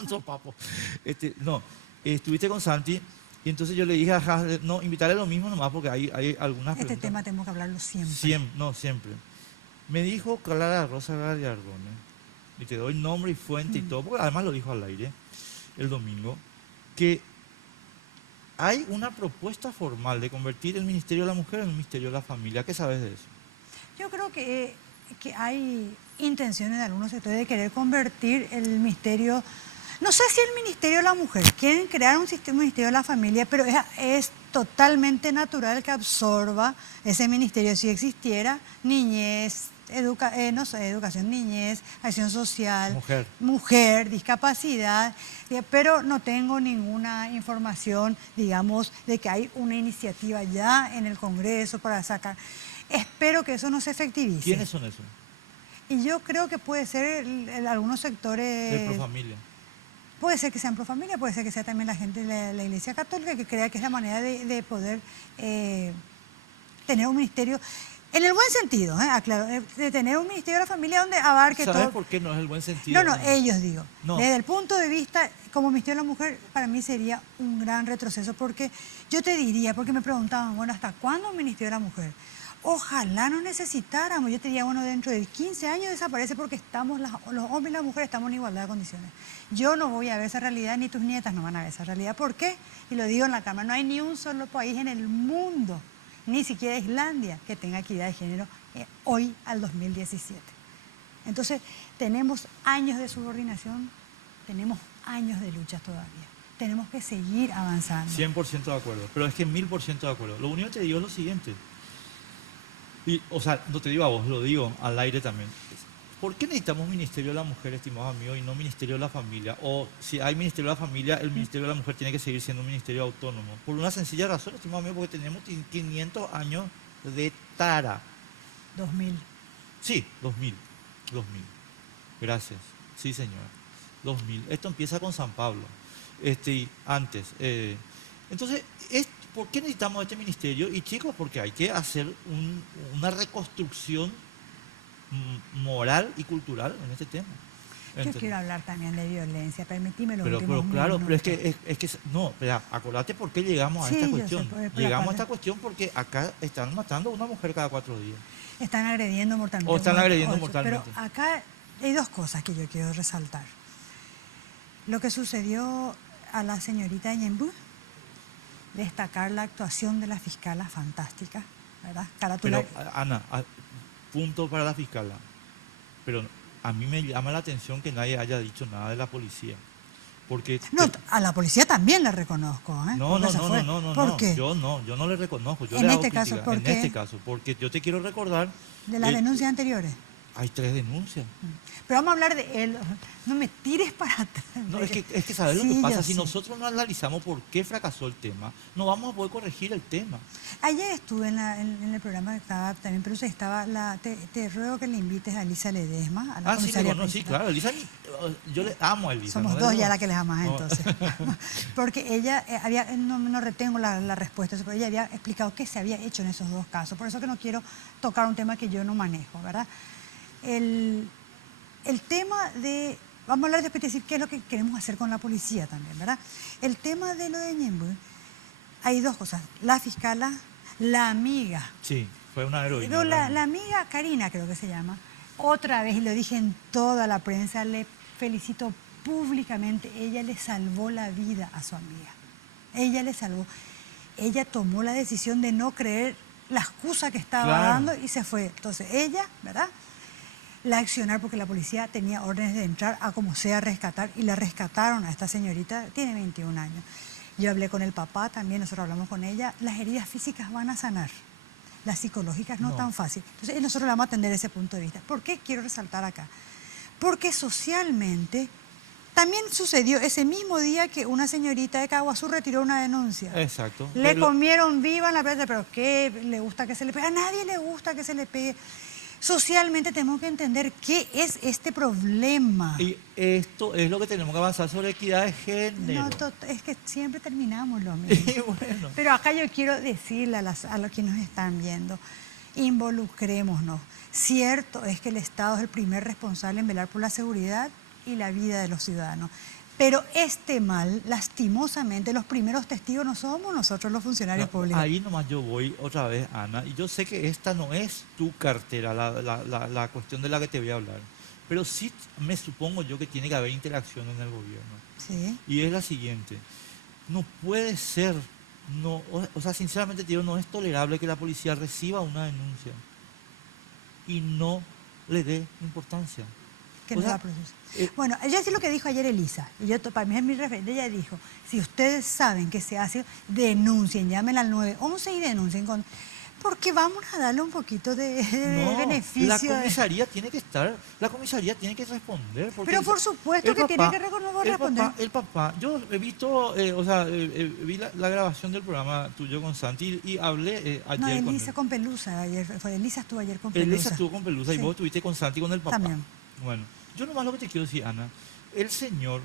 un sopapo. Estuviste con Santi y entonces yo le dije a Jazmín, no, invitarle lo mismo nomás porque hay algunas Este preguntas. tema tenemos que hablarlo siempre. Siempre. Me dijo Clara Rosa Gallardone, y te doy nombre y fuente y todo, porque además lo dijo al aire el domingo, que hay una propuesta formal de convertir el Ministerio de la Mujer en un Ministerio de la Familia. ¿Qué sabes de eso? Yo creo que hay intenciones de algunos sectores de querer convertir el ministerio, no sé si el Ministerio de la Mujer, quieren crear un Ministerio de la Familia, pero es totalmente natural que absorba ese ministerio si existiera niñez, educación, niñez, acción social, mujer, discapacidad, pero no tengo ninguna información, digamos, de que hay una iniciativa ya en el Congreso para sacar. Espero que eso no se efectivice. ¿Quiénes son esos? Y yo creo que puede ser algunos sectores... De Profamilia. Puede ser que sean pro familia, puede ser que sea también la gente de la Iglesia Católica que crea que es la manera de poder tener un ministerio, en el buen sentido, aclaro, de tener un ministerio de la familia donde abarque todo. ¿Sabes por qué no es el buen sentido? No, ellos digo. No. Desde el punto de vista, como Ministerio de la Mujer, para mí sería un gran retroceso, porque yo te diría, porque me preguntaban, bueno, ¿hasta cuándo un Ministerio de la Mujer? Ojalá no necesitáramos. Yo te diría, bueno, dentro de 15 años desaparece porque estamos, los hombres y las mujeres estamos en igualdad de condiciones. Yo no voy a ver esa realidad, ni tus nietas no van a ver esa realidad. ¿Por qué? Y lo digo en la Cámara, no hay ni un solo país en el mundo, ni siquiera Islandia, que tenga equidad de género hoy al 2017. Entonces, tenemos años de subordinación, tenemos años de luchas todavía. Tenemos que seguir avanzando. 100% de acuerdo, pero es que 1000% de acuerdo. Lo único que te digo es lo siguiente. O sea, no te digo a vos, lo digo al aire también. ¿Por qué necesitamos Ministerio de la Mujer, estimados amigos, y no Ministerio de la Familia? O si hay Ministerio de la Familia, el Ministerio de la Mujer tiene que seguir siendo un ministerio autónomo. Por una sencilla razón, estimados amigos, porque tenemos 500 años de tara. 2000. Sí, 2000. Gracias. Sí, señora. 2000. Esto empieza con San Pablo. Antes. Entonces, ¿por qué necesitamos este ministerio? Y chicos, porque hay que hacer una reconstrucción moral y cultural en este tema. Yo ¿Entendés? quiero hablar también de violencia, permitime los Pero últimos claro, pero minutos. es que no, espera, acordate por qué llegamos a Sí, esta yo sé, cuestión. por la Llegamos a parte- esta cuestión porque acá están matando a una mujer cada 4 días. Están agrediendo mortalmente. O están Bueno, agrediendo 8, mortalmente. Pero acá hay dos cosas que yo quiero resaltar. Lo que sucedió a la señorita Ñembu, destacar la actuación de la fiscala fantástica, ¿verdad? Carátula- Pero, Ana, punto para la fiscala. Pero a mí me llama la atención que nadie haya dicho nada de la policía. Porque No, a la policía también la reconozco, ¿eh? no, Porque no, se no, fue. no, no, ¿Por no, qué? yo no le reconozco, yo En le hago este caso, crítica, ¿por en qué? este caso, porque yo te quiero recordar, De las eh, denuncias anteriores. hay 3 denuncias. Pero vamos a hablar de él. No me tires para atrás. No, es que ¿sabes lo Sí, que yo pasa? Si sé. nosotros no analizamos por qué fracasó el tema, no vamos a poder corregir el tema. Ayer estuve en el programa que estaba también, pero estaba te ruego que le invites a Elisa Ledesma, a la Sí, comisaria sí, principal. claro, Elisa, yo le amo a Elisa. Somos ¿no? dos ya la que les amas No. entonces. Porque ella no retengo la respuesta, pero ella había explicado qué se había hecho en esos dos casos. Por eso que no quiero tocar un tema que yo no manejo, ¿verdad? El tema de... Vamos a hablar después de decir qué es lo que queremos hacer con la policía también, ¿verdad? El tema de lo de Ñemby, hay dos cosas. La fiscala, la amiga. Sí, fue una heroína. Pero la amiga Karina, creo que se llama, otra vez, y lo dije en toda la prensa, le felicito públicamente, ella le salvó la vida a su amiga. Ella le salvó. Ella tomó la decisión de no creer la excusa que estaba Claro. dando y se fue. Entonces ella, ¿verdad? La accionar porque la policía tenía órdenes de entrar a como sea rescatar y la rescataron a esta señorita, tiene 21 años. Yo hablé con el papá también, nosotros hablamos con ella, las heridas físicas van a sanar, las psicológicas no No. tan fácil. Entonces nosotros le vamos a atender ese punto de vista. ¿Por qué quiero resaltar acá? Porque socialmente también sucedió ese mismo día que una señorita de Caguazú retiró una denuncia. Exacto. Le Pero- comieron viva en la prensa, pero ¿qué le gusta que se le pegue? A nadie le gusta que se le pegue. Socialmente tenemos que entender qué es este problema. Y esto es lo que tenemos que avanzar sobre equidad de género. No, es que siempre terminamos lo mismo. Y bueno, Pero acá yo quiero decirle a los que nos están viendo, involucrémonos. Cierto es que el Estado es el primer responsable en velar por la seguridad y la vida de los ciudadanos. Pero este mal, lastimosamente, los primeros testigos no somos nosotros los funcionarios públicos. ahí nomás yo voy otra vez, Ana, y yo sé que esta no es tu cartera, la cuestión de la que te voy a hablar, pero sí me supongo yo que tiene que haber interacción en el gobierno. Sí. Y es la siguiente, no puede ser, no, o sea, sinceramente te digo, no es tolerable que la policía reciba una denuncia y no le dé importancia. Que O no sea, la produce. eh, Bueno, ella sí lo que dijo ayer Elisa, y yo para mí es mi referente, ella dijo, si ustedes saben que se hace, denuncien, llamen al 911 y denuncien, porque vamos a darle un poquito de No, beneficio. la comisaría tiene que estar, la comisaría tiene que responder. Porque Pero por supuesto el que tiene papá- que el responder. El papá, yo he visto, o sea, vi la grabación del programa tuyo con Santi y hablé ayer No, con Elisa él. con Pelusa, ayer, Elisa estuvo ayer con Pelusa. Elisa estuvo con Pelusa y Sí. vos estuviste con Santi con el papá. También. Bueno, yo nomás lo que te quiero decir, Ana, el señor,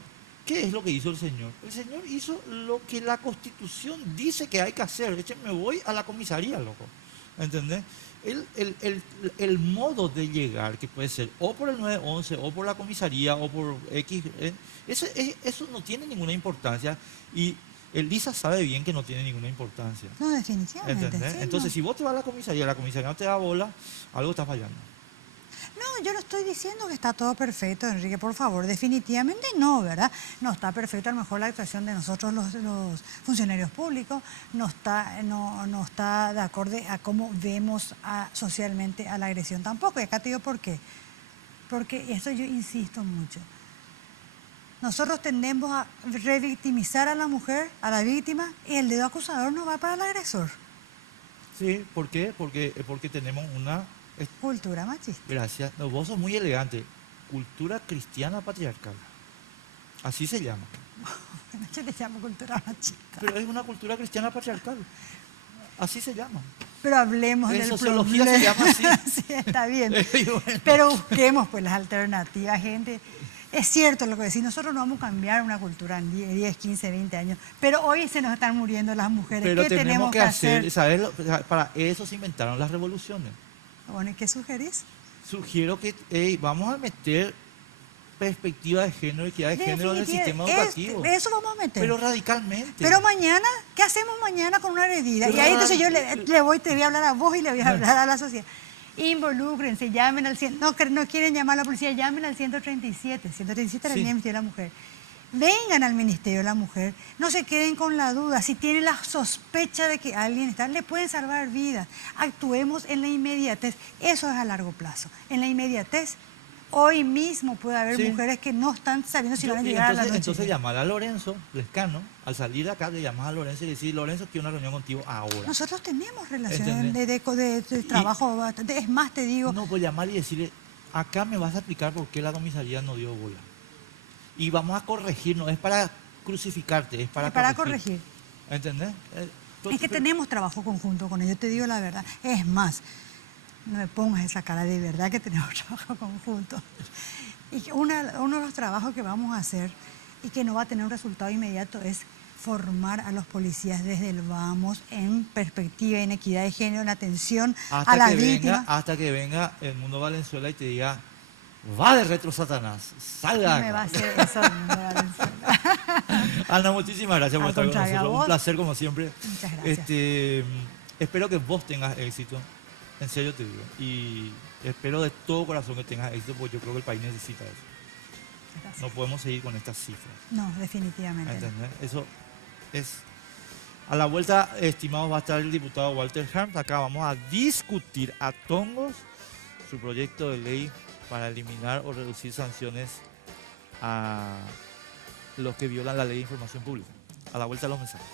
¿qué es lo que hizo el señor? El señor hizo lo que la Constitución dice que hay que hacer. Es que me voy a la comisaría, loco. ¿Entendés? El modo de llegar, que puede ser o por el 911, o por la comisaría, o por X, eso no tiene ninguna importancia. Y Elisa sabe bien que no tiene ninguna importancia. No, definitivamente. ¿Entendés? sí, Entonces, no. si vos te vas a la comisaría no te da bola, algo está fallando. No, yo no estoy diciendo que está todo perfecto, Enrique, por favor, definitivamente no, ¿verdad? No está perfecto, a lo mejor la actuación de nosotros los funcionarios públicos no está de acuerdo a cómo vemos socialmente a la agresión tampoco. Y acá te digo por qué. Porque eso yo insisto mucho. Nosotros tendemos a revictimizar a la mujer, a la víctima, y el dedo acusador no va para el agresor. Sí, ¿por qué? Porque tenemos una... Cultura machista. Gracias. No, vos sos muy elegante. Cultura cristiana patriarcal. Así se llama. Yo le llamo cultura machista. Pero es una cultura cristiana patriarcal. Así se llama. Pero hablemos En del sociología problema. se llama así. Sí, está bien. Y bueno. Pero busquemos pues las alternativas, gente. Es cierto lo que decís, nosotros no vamos a cambiar una cultura en 10, 15, 20 años, pero hoy se nos están muriendo las mujeres. Pero ¿Qué tenemos que hacer? ¿Sabes? Para eso se inventaron las revoluciones. Bueno, ¿y qué sugerís? Sugiero que vamos a meter perspectiva de género, equidad de género en el sistema educativo. Eso vamos a meter. Pero radicalmente. Pero mañana, ¿qué hacemos mañana con una heredida? Y ahí entonces yo te voy a hablar a vos y le voy a hablar a la sociedad. Involúcrense, llamen al 100, no quieren llamar a la policía, llamen al 137. 137 era el Ministerio de la Mujer. Vengan al Ministerio de la Mujer, no se queden con la duda. Si tienen la sospecha de que alguien está, le pueden salvar vidas. Actuemos en la inmediatez. Eso es a largo plazo. En la inmediatez, hoy mismo puede haber mujeres que no están sabiendo si van a llegar a la noche. Entonces llamar a Lorenzo Lescano, al salir de acá le llamas a Lorenzo y le decís, Lorenzo, quiero una reunión contigo ahora. Nosotros tenemos relaciones de trabajo, es más, te digo. No, pues llamar y decirle, acá me vas a explicar por qué la comisaría no dio bola. Y vamos a corregir, no es para crucificarte, es para corregir. ¿Entendés? Es que tenemos trabajo conjunto con ellos, te digo la verdad. Es más, no me pongas esa cara, de verdad que tenemos trabajo conjunto. Y uno de los trabajos que vamos a hacer y que no va a tener un resultado inmediato es formar a los policías desde el vamos en perspectiva, en equidad de género, en atención a las víctimas. Hasta que venga el Mundo Valenzuela y te diga, va de retro Satanás, salga. No me va a hacer eso el Mundo Valenzuela. Ana, muchísimas gracias por estar con nosotros. Un placer como siempre. Muchas gracias. Espero que vos tengas éxito. En serio te digo. Y espero de todo corazón que tengas éxito, porque yo creo que el país necesita eso. Gracias. No podemos seguir con estas cifras. No, definitivamente. ¿Entendés? Eso es... A la vuelta, estimados, va a estar el diputado Walter Harms. Acá vamos a discutir a tongos su proyecto de ley para eliminar o reducir sanciones a los que violan la ley de información pública. A la vuelta los mensajes.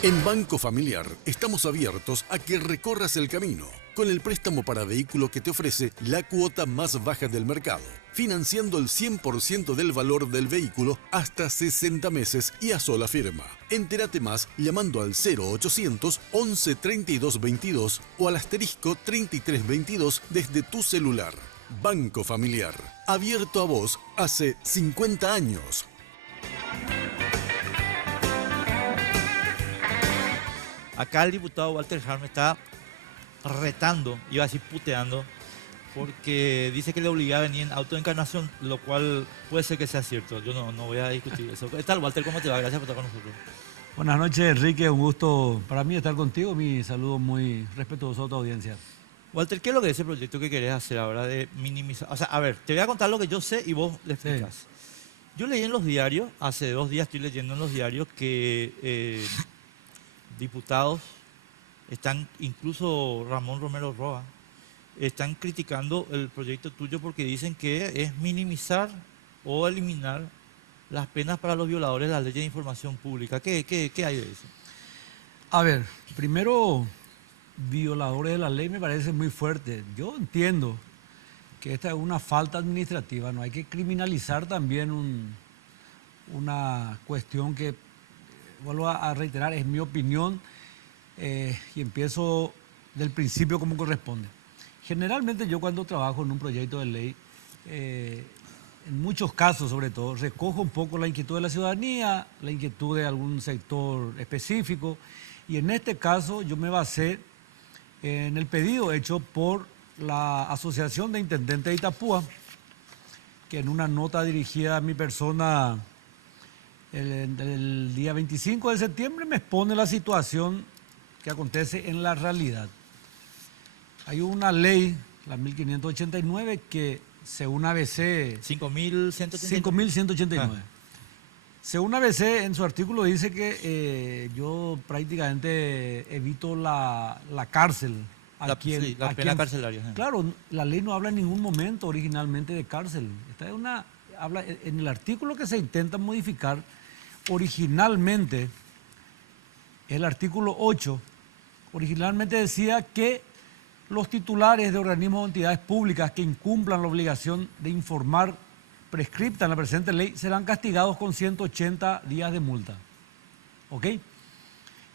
En Banco Familiar estamos abiertos a que recorras el camino con el préstamo para vehículo que te ofrece la cuota más baja del mercado, financiando el 100% del valor del vehículo hasta 60 meses y a sola firma. Entérate más llamando al 0800 11 32 22 o al asterisco 33 22 desde tu celular. Banco Familiar, abierto a vos hace 50 años. Acá el diputado Walter Harms está retando, iba a decir puteando, porque dice que le obliga a venir en autoencarnación, lo cual puede ser que sea cierto. Yo no voy a discutir eso. ¿Qué tal, Walter? ¿Cómo te va? Gracias por estar con nosotros. Buenas noches, Enrique. Un gusto para mí estar contigo. Mi saludo muy respetuoso a tu audiencia. Walter, ¿qué es lo que es ese proyecto que querés hacer ahora de minimizar? O sea, a ver, te voy a contar lo que yo sé y vos le explicas. Sí. Yo leí en los diarios, hace 2 días estoy leyendo en los diarios que... diputados están, incluso Ramón Romero Roa, están criticando el proyecto tuyo porque dicen que es minimizar o eliminar las penas para los violadores de la ley de información pública. ¿Qué hay de eso? A ver, primero, violadores de la ley me parece muy fuerte. Yo entiendo que esta es una falta administrativa, no hay que criminalizar también una cuestión que, vuelvo a reiterar, es mi opinión y empiezo del principio como corresponde. Generalmente yo cuando trabajo en un proyecto de ley, en muchos casos sobre todo, recojo un poco la inquietud de la ciudadanía, la inquietud de algún sector específico, y en este caso yo me basé en el pedido hecho por la Asociación de Intendentes de Itapúa, que en una nota dirigida a mi persona el día 25 de septiembre me expone la situación que acontece en la realidad. Hay una ley, la 1589, que según ABC... 5.189. Según ABC, en su artículo dice que yo prácticamente evito la cárcel. La pena carcelaria. Claro, la ley no habla en ningún momento originalmente de cárcel. Esta es habla en el artículo que se intenta modificar originalmente, el artículo 8, originalmente decía que los titulares de organismos o entidades públicas que incumplan la obligación de informar prescripta en la presente ley serán castigados con 180 días de multa. ¿Ok?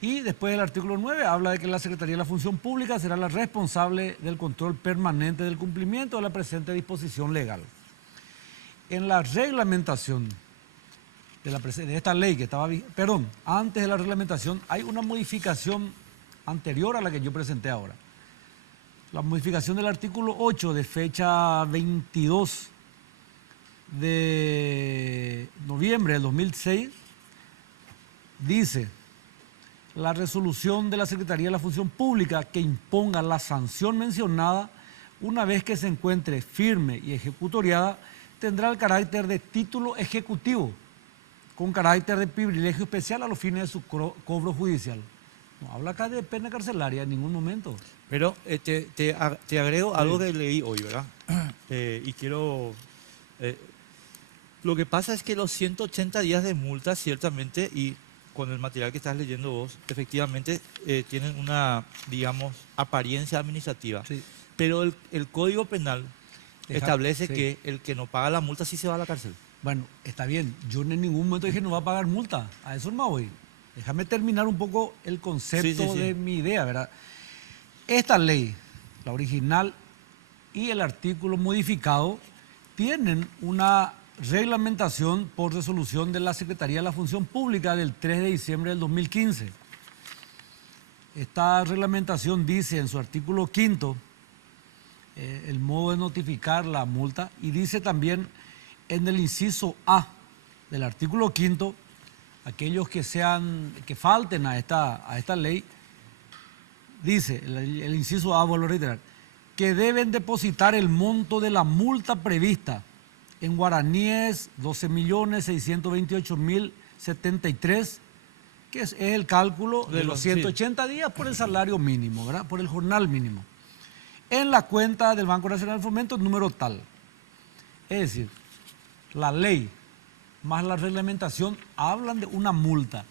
Y después el artículo 9 habla de que la Secretaría de la Función Pública será la responsable del control permanente del cumplimiento de la presente disposición legal. En la reglamentación de esta ley que estaba, antes de la reglamentación hay una modificación anterior a la que yo presenté ahora. La modificación del artículo 8 de fecha 22 de noviembre del 2006 dice: la resolución de la Secretaría de la Función Pública que imponga la sanción mencionada, una vez que se encuentre firme y ejecutoriada, tendrá el carácter de título ejecutivo, con carácter de privilegio especial a los fines de su cobro judicial. No habla acá de pena carcelaria en ningún momento. Pero te agrego algo que leí hoy, ¿verdad? Y quiero... lo que pasa es que los 180 días de multa, ciertamente, y con el material que estás leyendo vos, efectivamente tienen una, digamos, apariencia administrativa. Sí. Pero el Código Penal establece sí. que el que no paga la multa sí se va a la cárcel. Bueno, está bien. Yo en ningún momento dije no va a pagar multa. A eso no voy. Déjame terminar un poco el concepto de mi idea, ¿verdad? Esta ley, la original y el artículo modificado, tienen una reglamentación por resolución de la Secretaría de la Función Pública del 3 de diciembre del 2015. Esta reglamentación dice en su artículo 5 el modo de notificar la multa, y dice también en el inciso A del artículo 5, aquellos que falten a esta ley, dice el inciso A, vuelvo a reiterar, que deben depositar el monto de la multa prevista en guaraníes 12.628.073, que es el cálculo de los 180 días por el salario mínimo, ¿verdad? Por el jornal mínimo, en la cuenta del Banco Nacional de Fomento, número tal. Es decir, la ley más la reglamentación hablan de una multa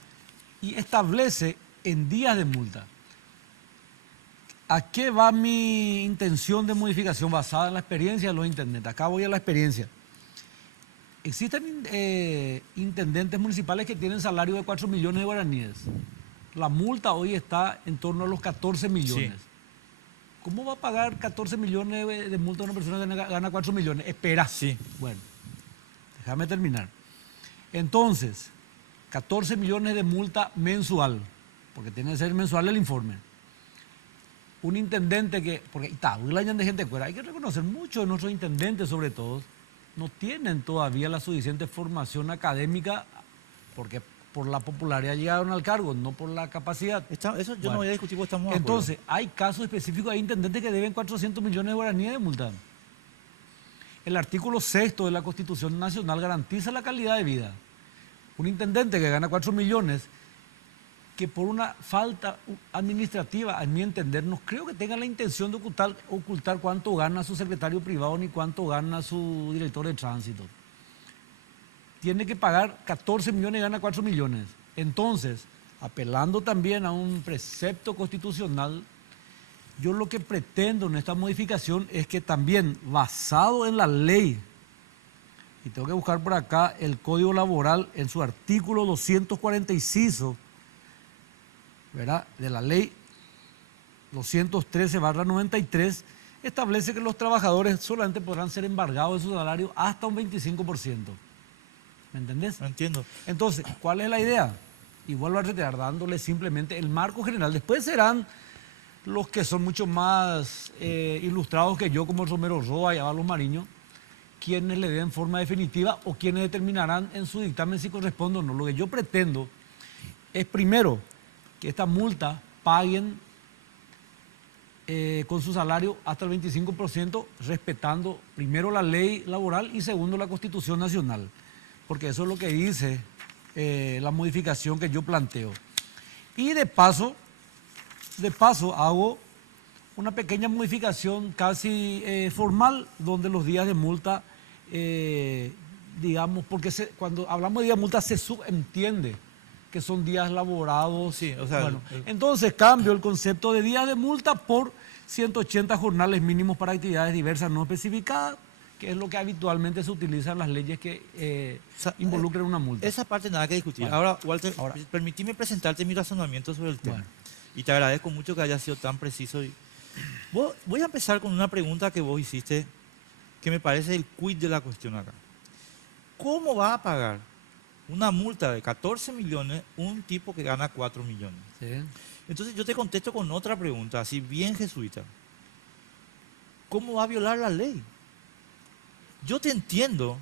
y establece en días de multa. ¿A qué va mi intención de modificación basada en la experiencia de los intendentes? Acá voy a la experiencia. Existen intendentes municipales que tienen salario de 4 millones de guaraníes. La multa hoy está en torno a los 14 millones. Sí. ¿Cómo va a pagar 14 millones de multa a una persona que gana 4 millones? Espera. Sí. Bueno, déjame terminar. Entonces, 14 millones de multa mensual, porque tiene que ser mensual el informe. Un intendente que, porque está, de gente fuera, hay que reconocer, muchos de nuestros intendentes, sobre todo, no tienen todavía la suficiente formación académica, porque por la popularidad llegaron al cargo, no por la capacidad. Eso yo no voy a discutir porque estamos de acuerdo. Entonces, hay casos específicos, hay intendentes que deben 400 millones de guaraníes de multa. El artículo 6 de la Constitución Nacional garantiza la calidad de vida. Un intendente que gana 4 millones, que por una falta administrativa, a mi entender, no creo que tenga la intención de ocultar cuánto gana su secretario privado ni cuánto gana su director de tránsito. Tiene que pagar 14 millones y gana 4 millones. Entonces, apelando también a un precepto constitucional, yo lo que pretendo en esta modificación es que también, basado en la ley, y tengo que buscar por acá el Código Laboral en su artículo 246, ¿verdad?, de la ley 213/93, establece que los trabajadores solamente podrán ser embargados de su salario hasta un 25%. ¿Me entendés? No entiendo. Entonces, ¿cuál es la idea? Y vuelvo a reiterar, dándole simplemente el marco general. Después serán los que son mucho más ilustrados que yo, como Romero Roa y Ábalos Mariño, quienes le den forma definitiva o quienes determinarán en su dictamen si corresponde o no. Lo que yo pretendo es, primero, que esta multa paguen con su salario hasta el 25%, respetando primero la ley laboral y segundo la Constitución Nacional, porque eso es lo que dice la modificación que yo planteo. Y de paso hago una pequeña modificación casi formal, donde los días de multa, digamos, porque cuando hablamos de días de multa se subentiende que son días laborados. Sí, o sea, bueno, entonces cambio el concepto de días de multa por 180 jornales mínimos para actividades diversas no especificadas, que es lo que habitualmente se utiliza en las leyes que Sa- involucran una multa. Esa parte nada que discutir. Bueno, Ahora, Walter, ahora- permitime presentarte mi razonamiento sobre el tema. Bueno. Y te agradezco mucho que hayas sido tan preciso. Voy a empezar con una pregunta que vos hiciste, que me parece el quid de la cuestión acá. ¿Cómo va a pagar una multa de 14 millones un tipo que gana 4 millones? ¿Sí? Entonces yo te contesto con otra pregunta, así bien jesuita. ¿Cómo va a violar la ley? Yo te entiendo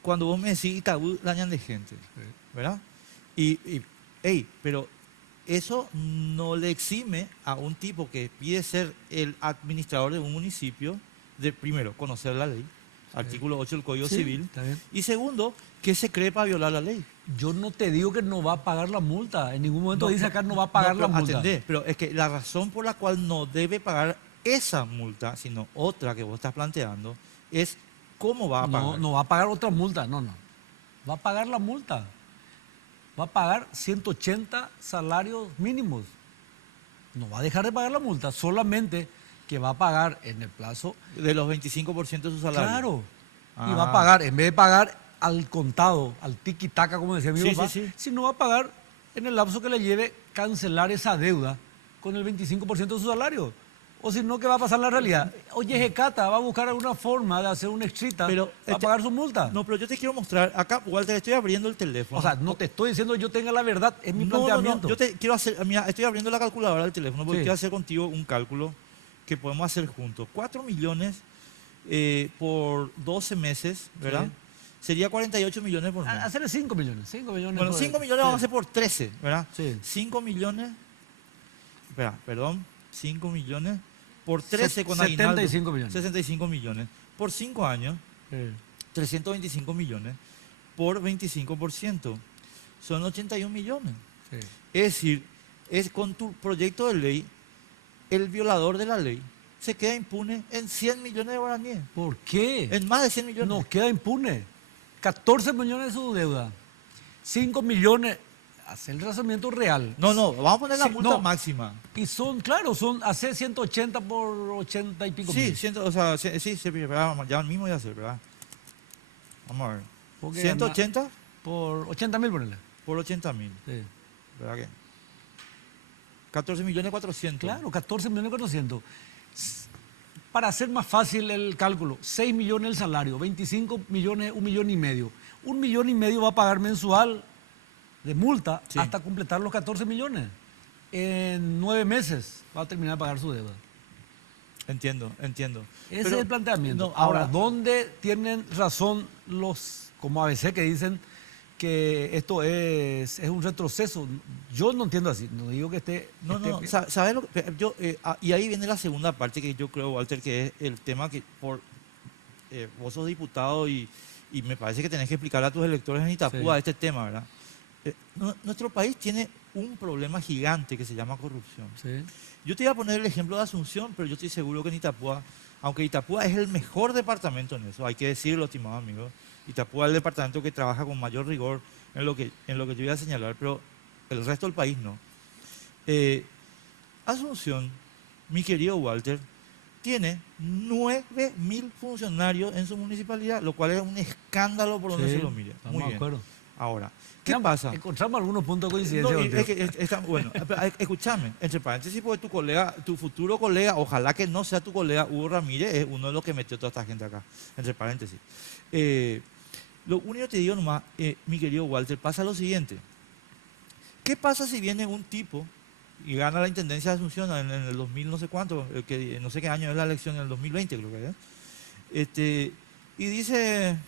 cuando vos me decís Itaú dañan de gente, ¿verdad? Pero eso no le exime a un tipo que pide ser el administrador de un municipio de, primero, conocer la ley, artículo 8 del Código Sí, Civil, está bien. y segundo, que se cree para violar la ley. Yo no te digo que no va a pagar la multa. En ningún momento No, dice no, acá no va a pagar no, la pero multa. atendé, pero es que la razón por la cual no debe pagar esa multa, sino otra que vos estás planteando, es cómo va a pagar. No, no va a pagar otra multa, no. Va a pagar la multa. Va a pagar 180 salarios mínimos. No va a dejar de pagar la multa, solamente que va a pagar en el plazo. De los 25% de su salario. Claro. Y Ah. va a pagar, en vez de pagar al contado, al tiki-taka, como decía mi Sí, papá, sí, sí. sino va a pagar en el lapso que le lleve cancelar esa deuda con el 25% de su salario. O si no, ¿qué va a pasar en la realidad? Oye, Jecata va a buscar alguna forma de hacer un extrita Pero, para pagar su multa. No, pero yo te quiero mostrar, acá, Walter, estoy abriendo el teléfono. O sea, no te estoy diciendo yo tenga la verdad, es mi planteamiento. yo te quiero hacer, mira, estoy abriendo la calculadora del teléfono porque Sí. quiero hacer contigo un cálculo que podemos hacer juntos. 4 millones por 12 meses, ¿verdad? Sí. Sería 48 millones por mes. Hacerle 5 millones. 5 millones. Bueno, por- 5 millones sí. vamos a hacer por 13, ¿verdad? Sí. 5 millones, espera, perdón, 5 millones por 13 con 75 aguinaldo, millones. 65 millones. Por 5 años, Sí. 325 millones por 25%. Son 81 millones. Sí. Es decir, es con tu proyecto de ley, el violador de la ley se queda impune en 100 millones de guaraníes. ¿Por qué? En más de 100 millones. No, queda impune. 14 millones de su deuda. 5 millones, hacer el razonamiento real. No, vamos a poner la Sí, multa no. máxima. Y son, claro, son hacer 180 por 80 y pico Sí, mil. o sea, ya mismo ya sé, ¿verdad? Vamos a ver. Porque 180 por 80 mil, ponele. por 80 mil, Sí. ¿verdad que? 14 millones 400. Claro, 14 millones 400. Para hacer más fácil el cálculo, 6 millones el salario, 25 millones, 1,5 millones. 1,5 millones va a pagar mensual de multa Sí. hasta completar los 14 millones. En 9 meses va a terminar de pagar su deuda. Entiendo. Ese Pero, es el planteamiento. no, ahora, ¿dónde tienen razón los, como ABC, que dicen que esto es un retroceso? Yo no entiendo así, no digo que esté... ¿Sabes lo que y ahí viene la segunda parte que yo creo, Walter, que es el tema que vos sos diputado y me parece que tenés que explicar a tus electores en Itapúa Sí. este tema, ¿verdad? Nuestro país tiene un problema gigante que se llama corrupción. Sí. Yo te iba a poner el ejemplo de Asunción, pero yo estoy seguro que en Itapúa, aunque Itapúa es el mejor departamento en eso, hay que decirlo, estimado amigo, Itapúa es el departamento que trabaja con mayor rigor en lo que yo iba a señalar, pero el resto del país no. Asunción, mi querido Walter, tiene 9.000 funcionarios en su municipalidad, lo cual es un escándalo por donde Sí, se lo mire. estamos Muy de bien. acuerdo. Ahora, ¿qué Mira, pasa? Encontramos algunos puntos de coincidencia. No, contigo. bueno, escúchame, entre paréntesis, porque tu colega, tu futuro colega, ojalá que no sea tu colega, Hugo Ramírez, es uno de los que metió toda esta gente acá, entre paréntesis. Lo único que te digo nomás, mi querido Walter, pasa lo siguiente. ¿Qué pasa si viene un tipo y gana la intendencia de Asunción en el 2000 no sé cuánto, no sé qué año es la elección, en el 2020 creo que es, y dice,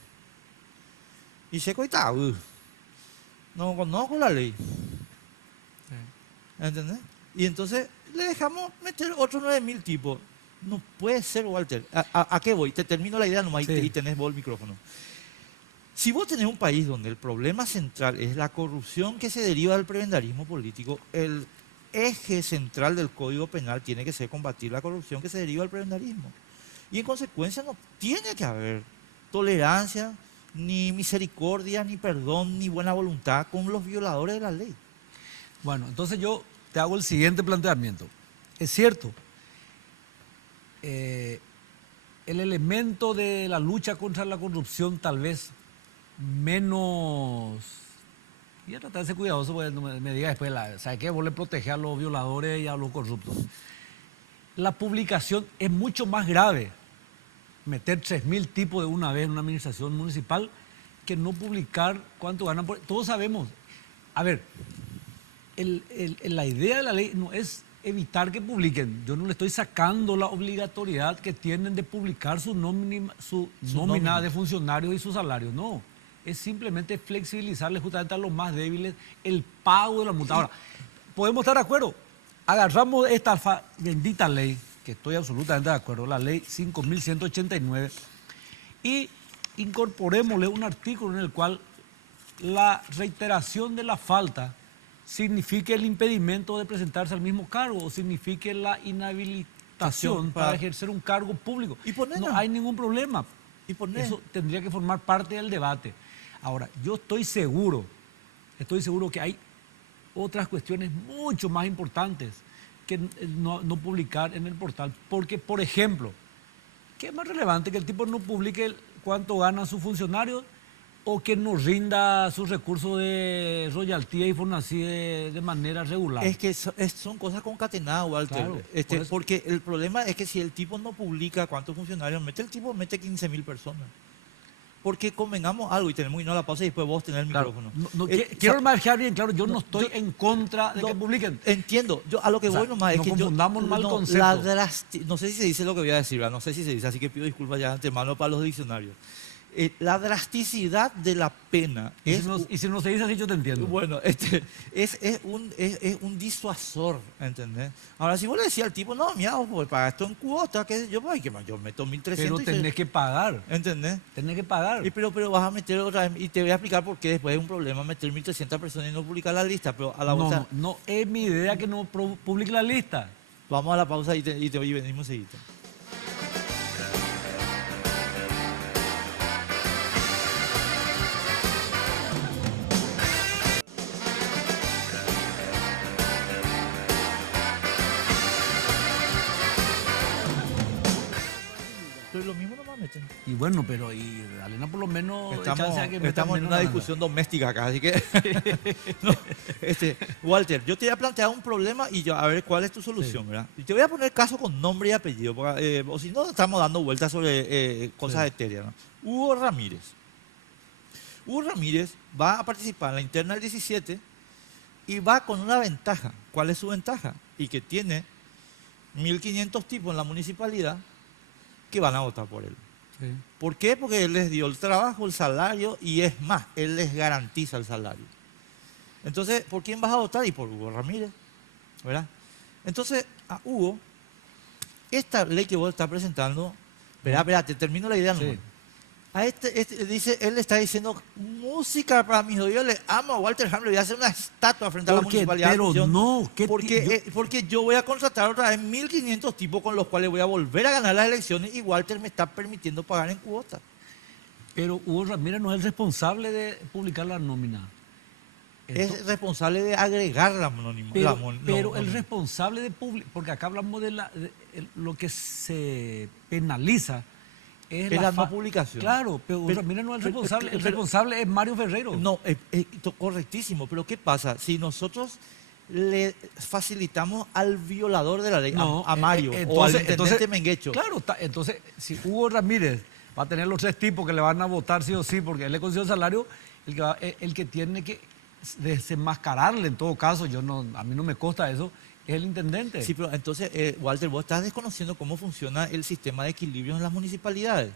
coitado, no conozco la ley. ¿Entendés? Y entonces le dejamos meter otros 9.000 tipos. No puede ser, Walter. ¿A qué voy? Te termino la idea nomás Sí. y tenés vos el micrófono. Si vos tenés un país donde el problema central es la corrupción que se deriva del prebendarismo político, el eje central del Código Penal tiene que ser combatir la corrupción que se deriva del prebendarismo. Y en consecuencia no tiene que haber tolerancia, ni misericordia, ni perdón, ni buena voluntad con los violadores de la ley. Bueno, entonces yo te hago el siguiente planteamiento. Es cierto, el el elemento de la lucha contra la corrupción tal vez menos... Voy a tratar de ser cuidadoso porque no me diga después, ¿sabe qué? Vos le protegés a los violadores y a los corruptos. La publicación es mucho más grave, meter 3.000 tipos de una vez en una administración municipal, que no publicar cuánto ganan. Todos sabemos. A ver, la idea de la ley no es evitar que publiquen. Yo no le estoy sacando la obligatoriedad que tienen de publicar su nómina de funcionarios y sus salarios. No, es simplemente flexibilizarle justamente a los más débiles el pago de la multa. Ahora, podemos estar de acuerdo. Agarramos esta bendita ley, que estoy absolutamente de acuerdo, la ley 5.189, y incorporémosle un artículo en el cual la reiteración de la falta signifique el impedimento de presentarse al mismo cargo o signifique la inhabilitación para ejercer un cargo público. No hay ningún problema. Eso tendría que formar parte del debate. Ahora, yo estoy seguro que hay otras cuestiones mucho más importantes que no publicar en el portal. Porque, por ejemplo, ¿qué es más relevante? Que el tipo no publique cuánto ganan sus funcionarios o que no rinda sus recursos de royalty y Fonacid de manera regular. Es que son cosas concatenadas, Walter. Claro, porque el problema es que si el tipo no publica cuántos funcionarios mete, el tipo mete 15.000 personas. Porque convengamos algo y tenemos que irnos a la pausa y después vos tenés el micrófono. Quiero marcar bien claro, yo no estoy en contra de que publiquen. Entiendo, yo a lo que voy nomás es que confundamos mal concepto. No sé si se dice lo que voy a decir, ¿verdad? No sé si se dice, así que pido disculpas ya de antemano para los diccionarios. La drasticidad de la pena y si no se dice así, yo te entiendo. Bueno, es un disuasor, ¿entendés? Ahora, si vos le decías al tipo, no, mira, pues paga esto en cuota, que yo meto 1.300. Pero tenés que pagar. ¿Entendés? Tenés que pagar. Pero vas a meter otra vez, y te voy a explicar por qué después es un problema meter 1.300 personas y no publicar la lista, pero a la vuelta... No es mi idea que no publique la lista. Vamos a la pausa y venimos seguido. Lo mismo no me meten. Y bueno, pero Alena por lo menos estamos en una discusión doméstica acá, así que no, Walter, yo te voy a plantear un problema y a ver cuál es tu solución, ¿verdad? Y te voy a poner caso con nombre y apellido, porque, o si no estamos dando vueltas sobre cosas etéreas, ¿no? Hugo Ramírez va a participar en la interna del 17 y va con una ventaja. ¿Cuál es su ventaja? Y que tiene 1.500 tipos en la municipalidad que van a votar por él. Sí. ¿Por qué? Porque él les dio el trabajo, el salario y es más, él les garantiza el salario. Entonces, ¿por quién vas a votar? Y por Hugo Ramírez, ¿verdad? Entonces, a Hugo, esta ley que vos estás presentando, espera, te termino la idea. Sí. A dice, él le está diciendo música para mis oídos, le amo a Walter Hammer, le voy a hacer una estatua frente a la municipalidad. Pero no, porque yo voy a contratar otra vez 1.500 tipos con los cuales voy a volver a ganar las elecciones y Walter me está permitiendo pagar en cuota. Pero Hugo Ramírez no es el responsable de publicar la nómina. Es responsable de agregar la nómina. Pero el responsable de publicar, porque acá hablamos de lo que se penaliza. Es la no publicación. Claro, pero Ramírez no es el responsable. El responsable es Mario Ferrero. No, correctísimo. Pero ¿qué pasa? Si nosotros le facilitamos al violador de la ley, a Mario, o al intendente Menguecho. Claro, entonces, si Hugo Ramírez va a tener los 3 tipos que le van a votar sí o sí, porque él le consiguió el salario, el que tiene que desenmascararle, en todo caso, a mí no me consta eso, es el intendente. Sí, pero entonces, Walter, vos estás desconociendo cómo funciona el sistema de equilibrio en las municipalidades.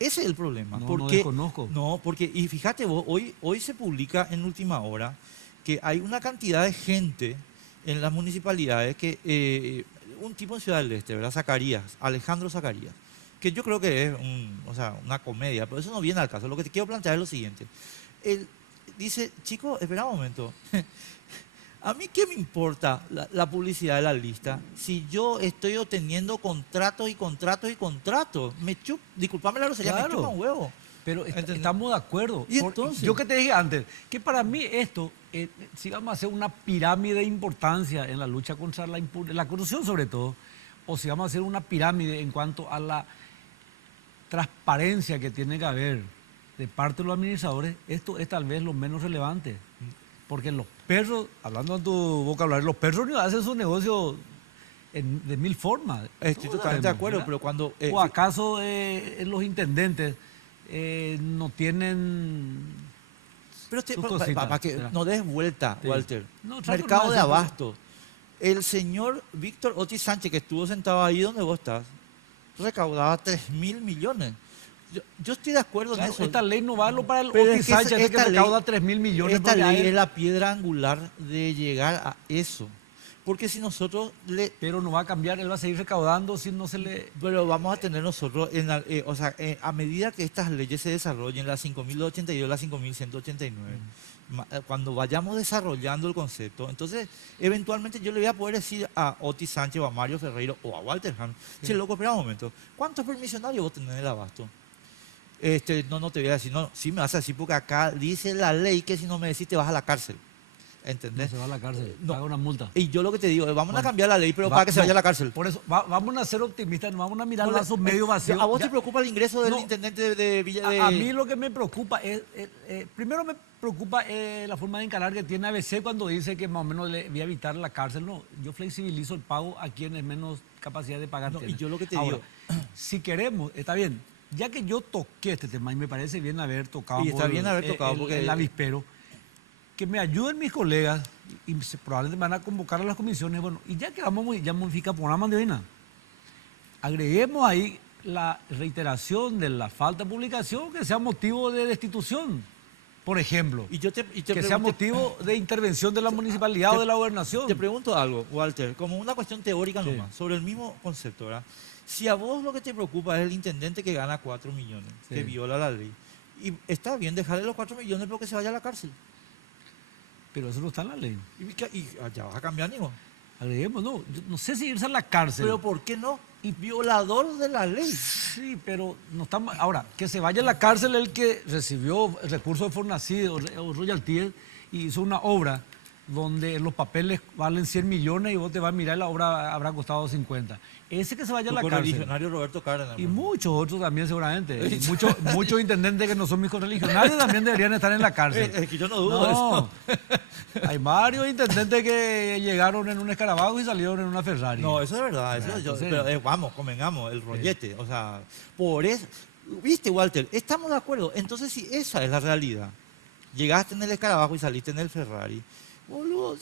Ese es el problema. No desconozco. No, porque, y fíjate vos, hoy se publica en última hora que hay una cantidad de gente en las municipalidades que, un tipo en Ciudad del Este, ¿verdad? Alejandro Zacarías, que yo creo que es una comedia, pero eso no viene al caso. Lo que te quiero plantear es lo siguiente. Él dice, chicos, espera un momento. ¿A mí qué me importa la publicidad de la lista si yo estoy obteniendo contratos y contratos y contratos? Disculpame la grosería, me chupa un huevo. Pero estamos de acuerdo. ¿Y entonces? Yo que te dije antes, que para mí esto, si vamos a hacer una pirámide de importancia en la lucha contra la corrupción sobre todo, o si vamos a hacer una pirámide en cuanto a la transparencia que tiene que haber de parte de los administradores, esto es tal vez lo menos relevante. Porque los perros, hablando en tu vocabulario, los perros hacen su negocio de mil formas. Estoy totalmente de acuerdo, pero cuando... ¿O acaso los intendentes no tienen pero sus cositas? para que no des vuelta, Sí. Walter. No, trato Mercado no de hacer- abasto. El señor Víctor Otis Sánchez, que estuvo sentado ahí donde vos estás, recaudaba 3.000 millones. Yo estoy de acuerdo Claro, en eso. esta ley no vale para el Pero Otis es que Sánchez, este que esta ley- recauda 3.000 millones. Esta porque a ley él- es la piedra angular de llegar a eso. Porque si nosotros le... Pero no va a cambiar, él va a seguir recaudando si no se le... Pero vamos a tener nosotros, a medida que estas leyes se desarrollen, la 5.082, la 5.189, cuando vayamos desarrollando el concepto, entonces eventualmente yo le voy a poder decir a Otis Sánchez o a Mario Ferreiro o a Walter Hahn, che, loco, espera un momento, ¿cuántos permisionarios vos tenés en el abasto? No te voy a decir, no, sí me vas a decir porque acá dice la ley que si no me decís te vas a la cárcel. No ¿Entendés? se va a la cárcel, No. paga una multa. Y yo lo que te digo, vamos a Bueno, cambiar la ley, pero Va- para que se no, vaya a la cárcel. Por eso, vamos a ser optimistas, no vamos a mirar No el le- vaso medio vacío. ¿A vos te Ya- preocupa el ingreso del No. intendente de Villa de... A mí lo que me preocupa es, primero me preocupa la forma de encarar que tiene ABC cuando dice que más o menos le voy a evitar la cárcel. No, yo flexibilizo el pago a quienes menos capacidad de pagar No, y tienen. yo lo que te Ahora, digo- si queremos, está bien, ya que yo toqué este tema y me parece bien haber tocado Y está bien haber tocado, porque- el avispero, que me ayuden mis colegas y probablemente me van a convocar a las comisiones. Bueno, y ya que ya modifica programa de Mandevina, agreguemos ahí la reiteración de la falta de publicación que sea motivo de destitución, por ejemplo. Y yo te Que sea motivo de intervención de la municipalidad o de la gobernación. Te pregunto algo, Walter, como una cuestión teórica Sí. nomás, sobre el mismo concepto, ¿verdad? Si a vos lo que te preocupa es el intendente que gana 4 millones, Sí. que viola la ley, y está bien dejarle los 4 millones pero que se vaya a la cárcel. Pero eso no está en la ley. Y ya vas a cambiar, Nico. Agreguemos, no, yo no sé si irse a la cárcel. Pero ¿por qué no? Y violador de la ley. Sí, pero no estamos. Ahora, que se vaya a la cárcel el que recibió recursos de Fornacid o royalties y hizo una obra donde los papeles valen 100 millones y vos te vas a mirar y la obra habrá costado 50. Ese que se vaya a la Tu cárcel. correligionario Roberto Cárdenas. Y pues. muchos otros también seguramente. Y muchos intendentes que no son mis correligionarios también deberían estar en la cárcel. Es que yo no dudo de eso. Hay varios intendentes que llegaron en un escarabajo y salieron en una Ferrari. No, eso es verdad. Eso Entonces- pero vamos, convengamos, el rollete. O sea, por eso. ¿Viste, Walter? Estamos de acuerdo. Entonces, si esa es la realidad, llegaste en el escarabajo y saliste en el Ferrari, boludo,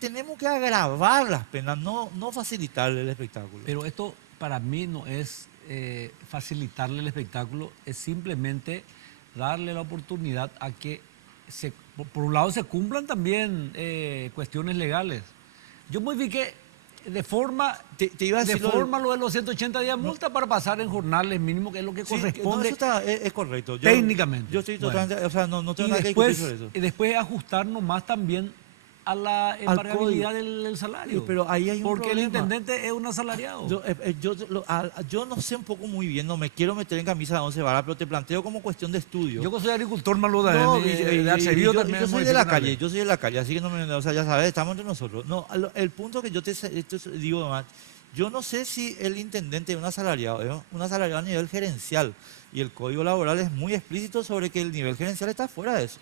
tenemos que agravar las penas, no facilitarle el espectáculo. Pero esto para mí no es facilitarle el espectáculo, es simplemente darle la oportunidad a que, por un lado, se cumplan también cuestiones legales. Yo modifiqué de forma, Te iba a decir lo de los 180 días multa para pasar en jornales mínimos, que es lo que Sí, no, corresponde. eso es correcto. técnicamente. Yo estoy Bueno. totalmente, o sea, no tengo Y nada que discutir después, sobre eso. y después ajustarnos más también a la embargabilidad del salario. Sí, pero ahí hay un porque el problema. intendente es un asalariado. Yo no sé un poco muy bien, no me quiero meter en camisa de 11 varas, pero te planteo como cuestión de estudio. Yo que soy agricultor malo No, de Arcebido también. yo soy modifico de la una calle, ley. yo soy de la calle, así que no me, o sea, ya sabes, estamos entre nosotros. No, el punto que yo te digo nomás, yo no sé si el intendente es un asalariado a nivel gerencial y el código laboral es muy explícito sobre que el nivel gerencial está fuera de eso.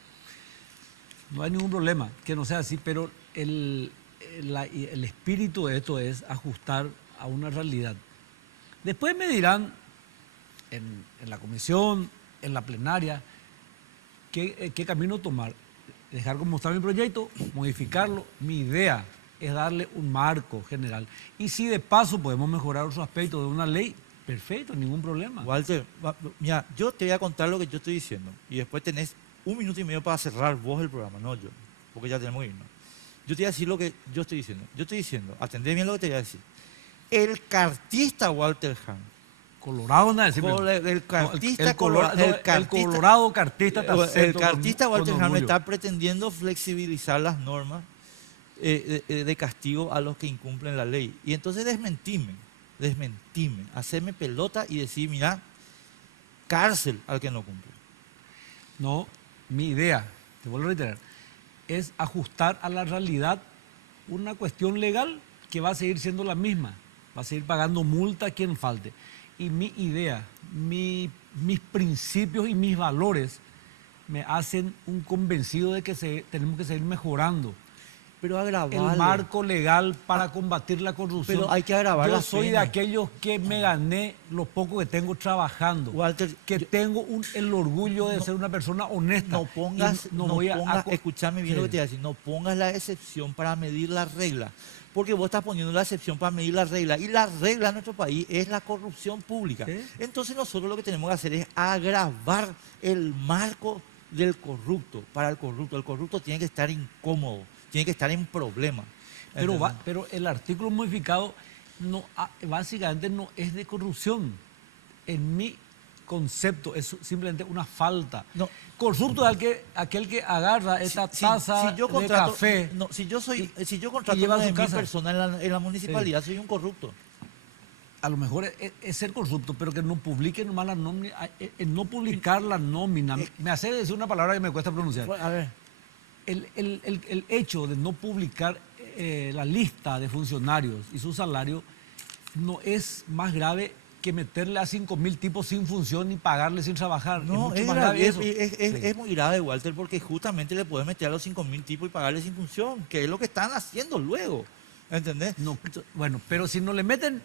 No hay ningún problema que no sea así, pero el espíritu de esto es ajustar a una realidad. Después me dirán en la comisión, en la plenaria, qué camino tomar. Dejar como está mi proyecto, modificarlo. Mi idea es darle un marco general. Y si de paso podemos mejorar otros aspectos de una ley, perfecto, ningún problema. Walter, mira, yo te voy a contar lo que yo estoy diciendo y después tenés 1 minuto y medio para cerrar vos el programa, no yo, porque ya tenemos que irnos. Yo te voy a decir lo que yo estoy diciendo. Yo estoy diciendo, atendé bien lo que te voy a decir. El cartista Walter Hahn, Colorado, nada, decir, el cartista el Colorado cartista está el exento cartista con Walter Hahn orgullo. está pretendiendo flexibilizar las normas de castigo a los que incumplen la ley. Y entonces desmentime, hacerme pelota y decir, mira, cárcel al que no cumple. No, mi idea, te vuelvo a reiterar, es ajustar a la realidad una cuestión legal que va a seguir siendo la misma. Va a seguir pagando multa a quien falte. y mi idea, mis principios y mis valores me hacen un convencido de que tenemos que seguir mejorando Pero agravarle. el marco legal para combatir la corrupción. Pero hay que agravar Yo las soy de penas. aquellos que me gané lo poco que tengo trabajando, Walter, que tengo el orgullo de ser una persona honesta. no pongas, Y no voy a escúchame bien Sí. lo que te voy a decir, no pongas la excepción para medir la regla, porque vos estás poniendo la excepción para medir la regla, y la regla en nuestro país es la corrupción pública. Sí. Entonces nosotros lo que tenemos que hacer es agravar el marco del corrupto, para el corrupto tiene que estar incómodo, tiene que estar en problemas. Pero el artículo modificado básicamente no es de corrupción. En mi concepto es simplemente una falta. No. Corrupto es aquel que agarra esa taza de café. No, si yo contrato lleva a su 9.000 casa. personas en la municipalidad, soy un corrupto. A lo mejor es ser corrupto, pero que no publique nomás la nómina, no publicar la nómina. Me hace decir una palabra que me cuesta pronunciar. A ver. El hecho de no publicar la lista de funcionarios y su salario no es más grave que meterle a 5.000 tipos sin función y pagarle sin trabajar. No, mucho es, más grave, eso. es muy grave, Walter, porque justamente le puedes meter a los 5.000 tipos y pagarles sin función, que es lo que están haciendo luego. ¿Entendés? No, bueno, pero si no le meten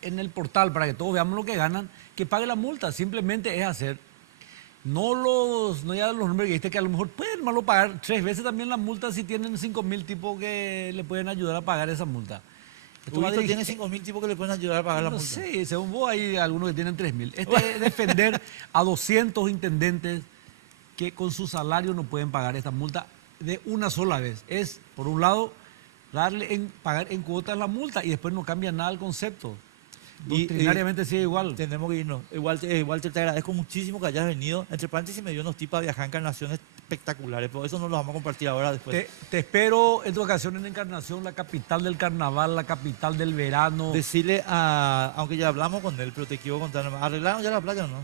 en el portal para que todos veamos lo que ganan, que pague la multa. Simplemente es hacer. No ya los números que dijiste, que a lo mejor pueden malo pagar 3 veces también la multa si tienen 5.000 tipos que le pueden ayudar a pagar esa multa. Esto tiene 5.000 tipos que le pueden ayudar a pagar la No multa. sé, según vos hay algunos que tienen 3.000. Es defender a 200 intendentes que con su salario no pueden pagar esta multa de una sola vez. Es, por un lado, pagar en cuotas la multa y después no cambia nada el concepto. Doctrinariamente sigue igual. Tenemos que irnos. Walter, te agradezco muchísimo que hayas venido. Entre paréntesis, me dio unos tips para viajar a Encarnación espectaculares, pero eso no lo vamos a compartir ahora después. Te espero en tu ocasión en Encarnación, la capital del carnaval, la capital del verano. Decirle aunque ya hablamos con él, pero te quiero contar, ¿arreglaron ya la playa o no?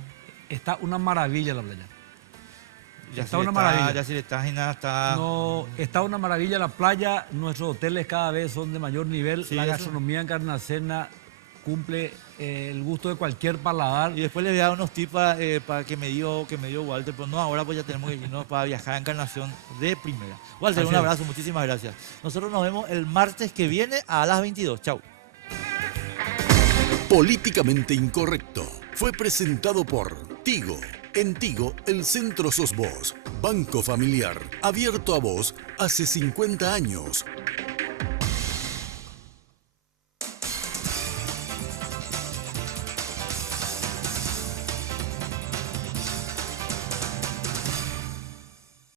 Está una maravilla la playa. Está una maravilla. Ya si le estás y nada está... No, está una maravilla la playa. Nuestros hoteles cada vez son de mayor nivel. Sí, la eso. gastronomía encarnacena cumple el gusto de cualquier paladar. Y después le voy a dar unos tips para que me dio Walter, pero no ahora, pues ya tenemos que irnos para viajar a Encarnación de primera. Walter, Así un es. abrazo, muchísimas gracias. Nosotros nos vemos el martes que viene a las 22. Chau. Políticamente Incorrecto fue presentado por Tigo. En Tigo, el centro sos vos. Banco Familiar, abierto a vos hace 50 años.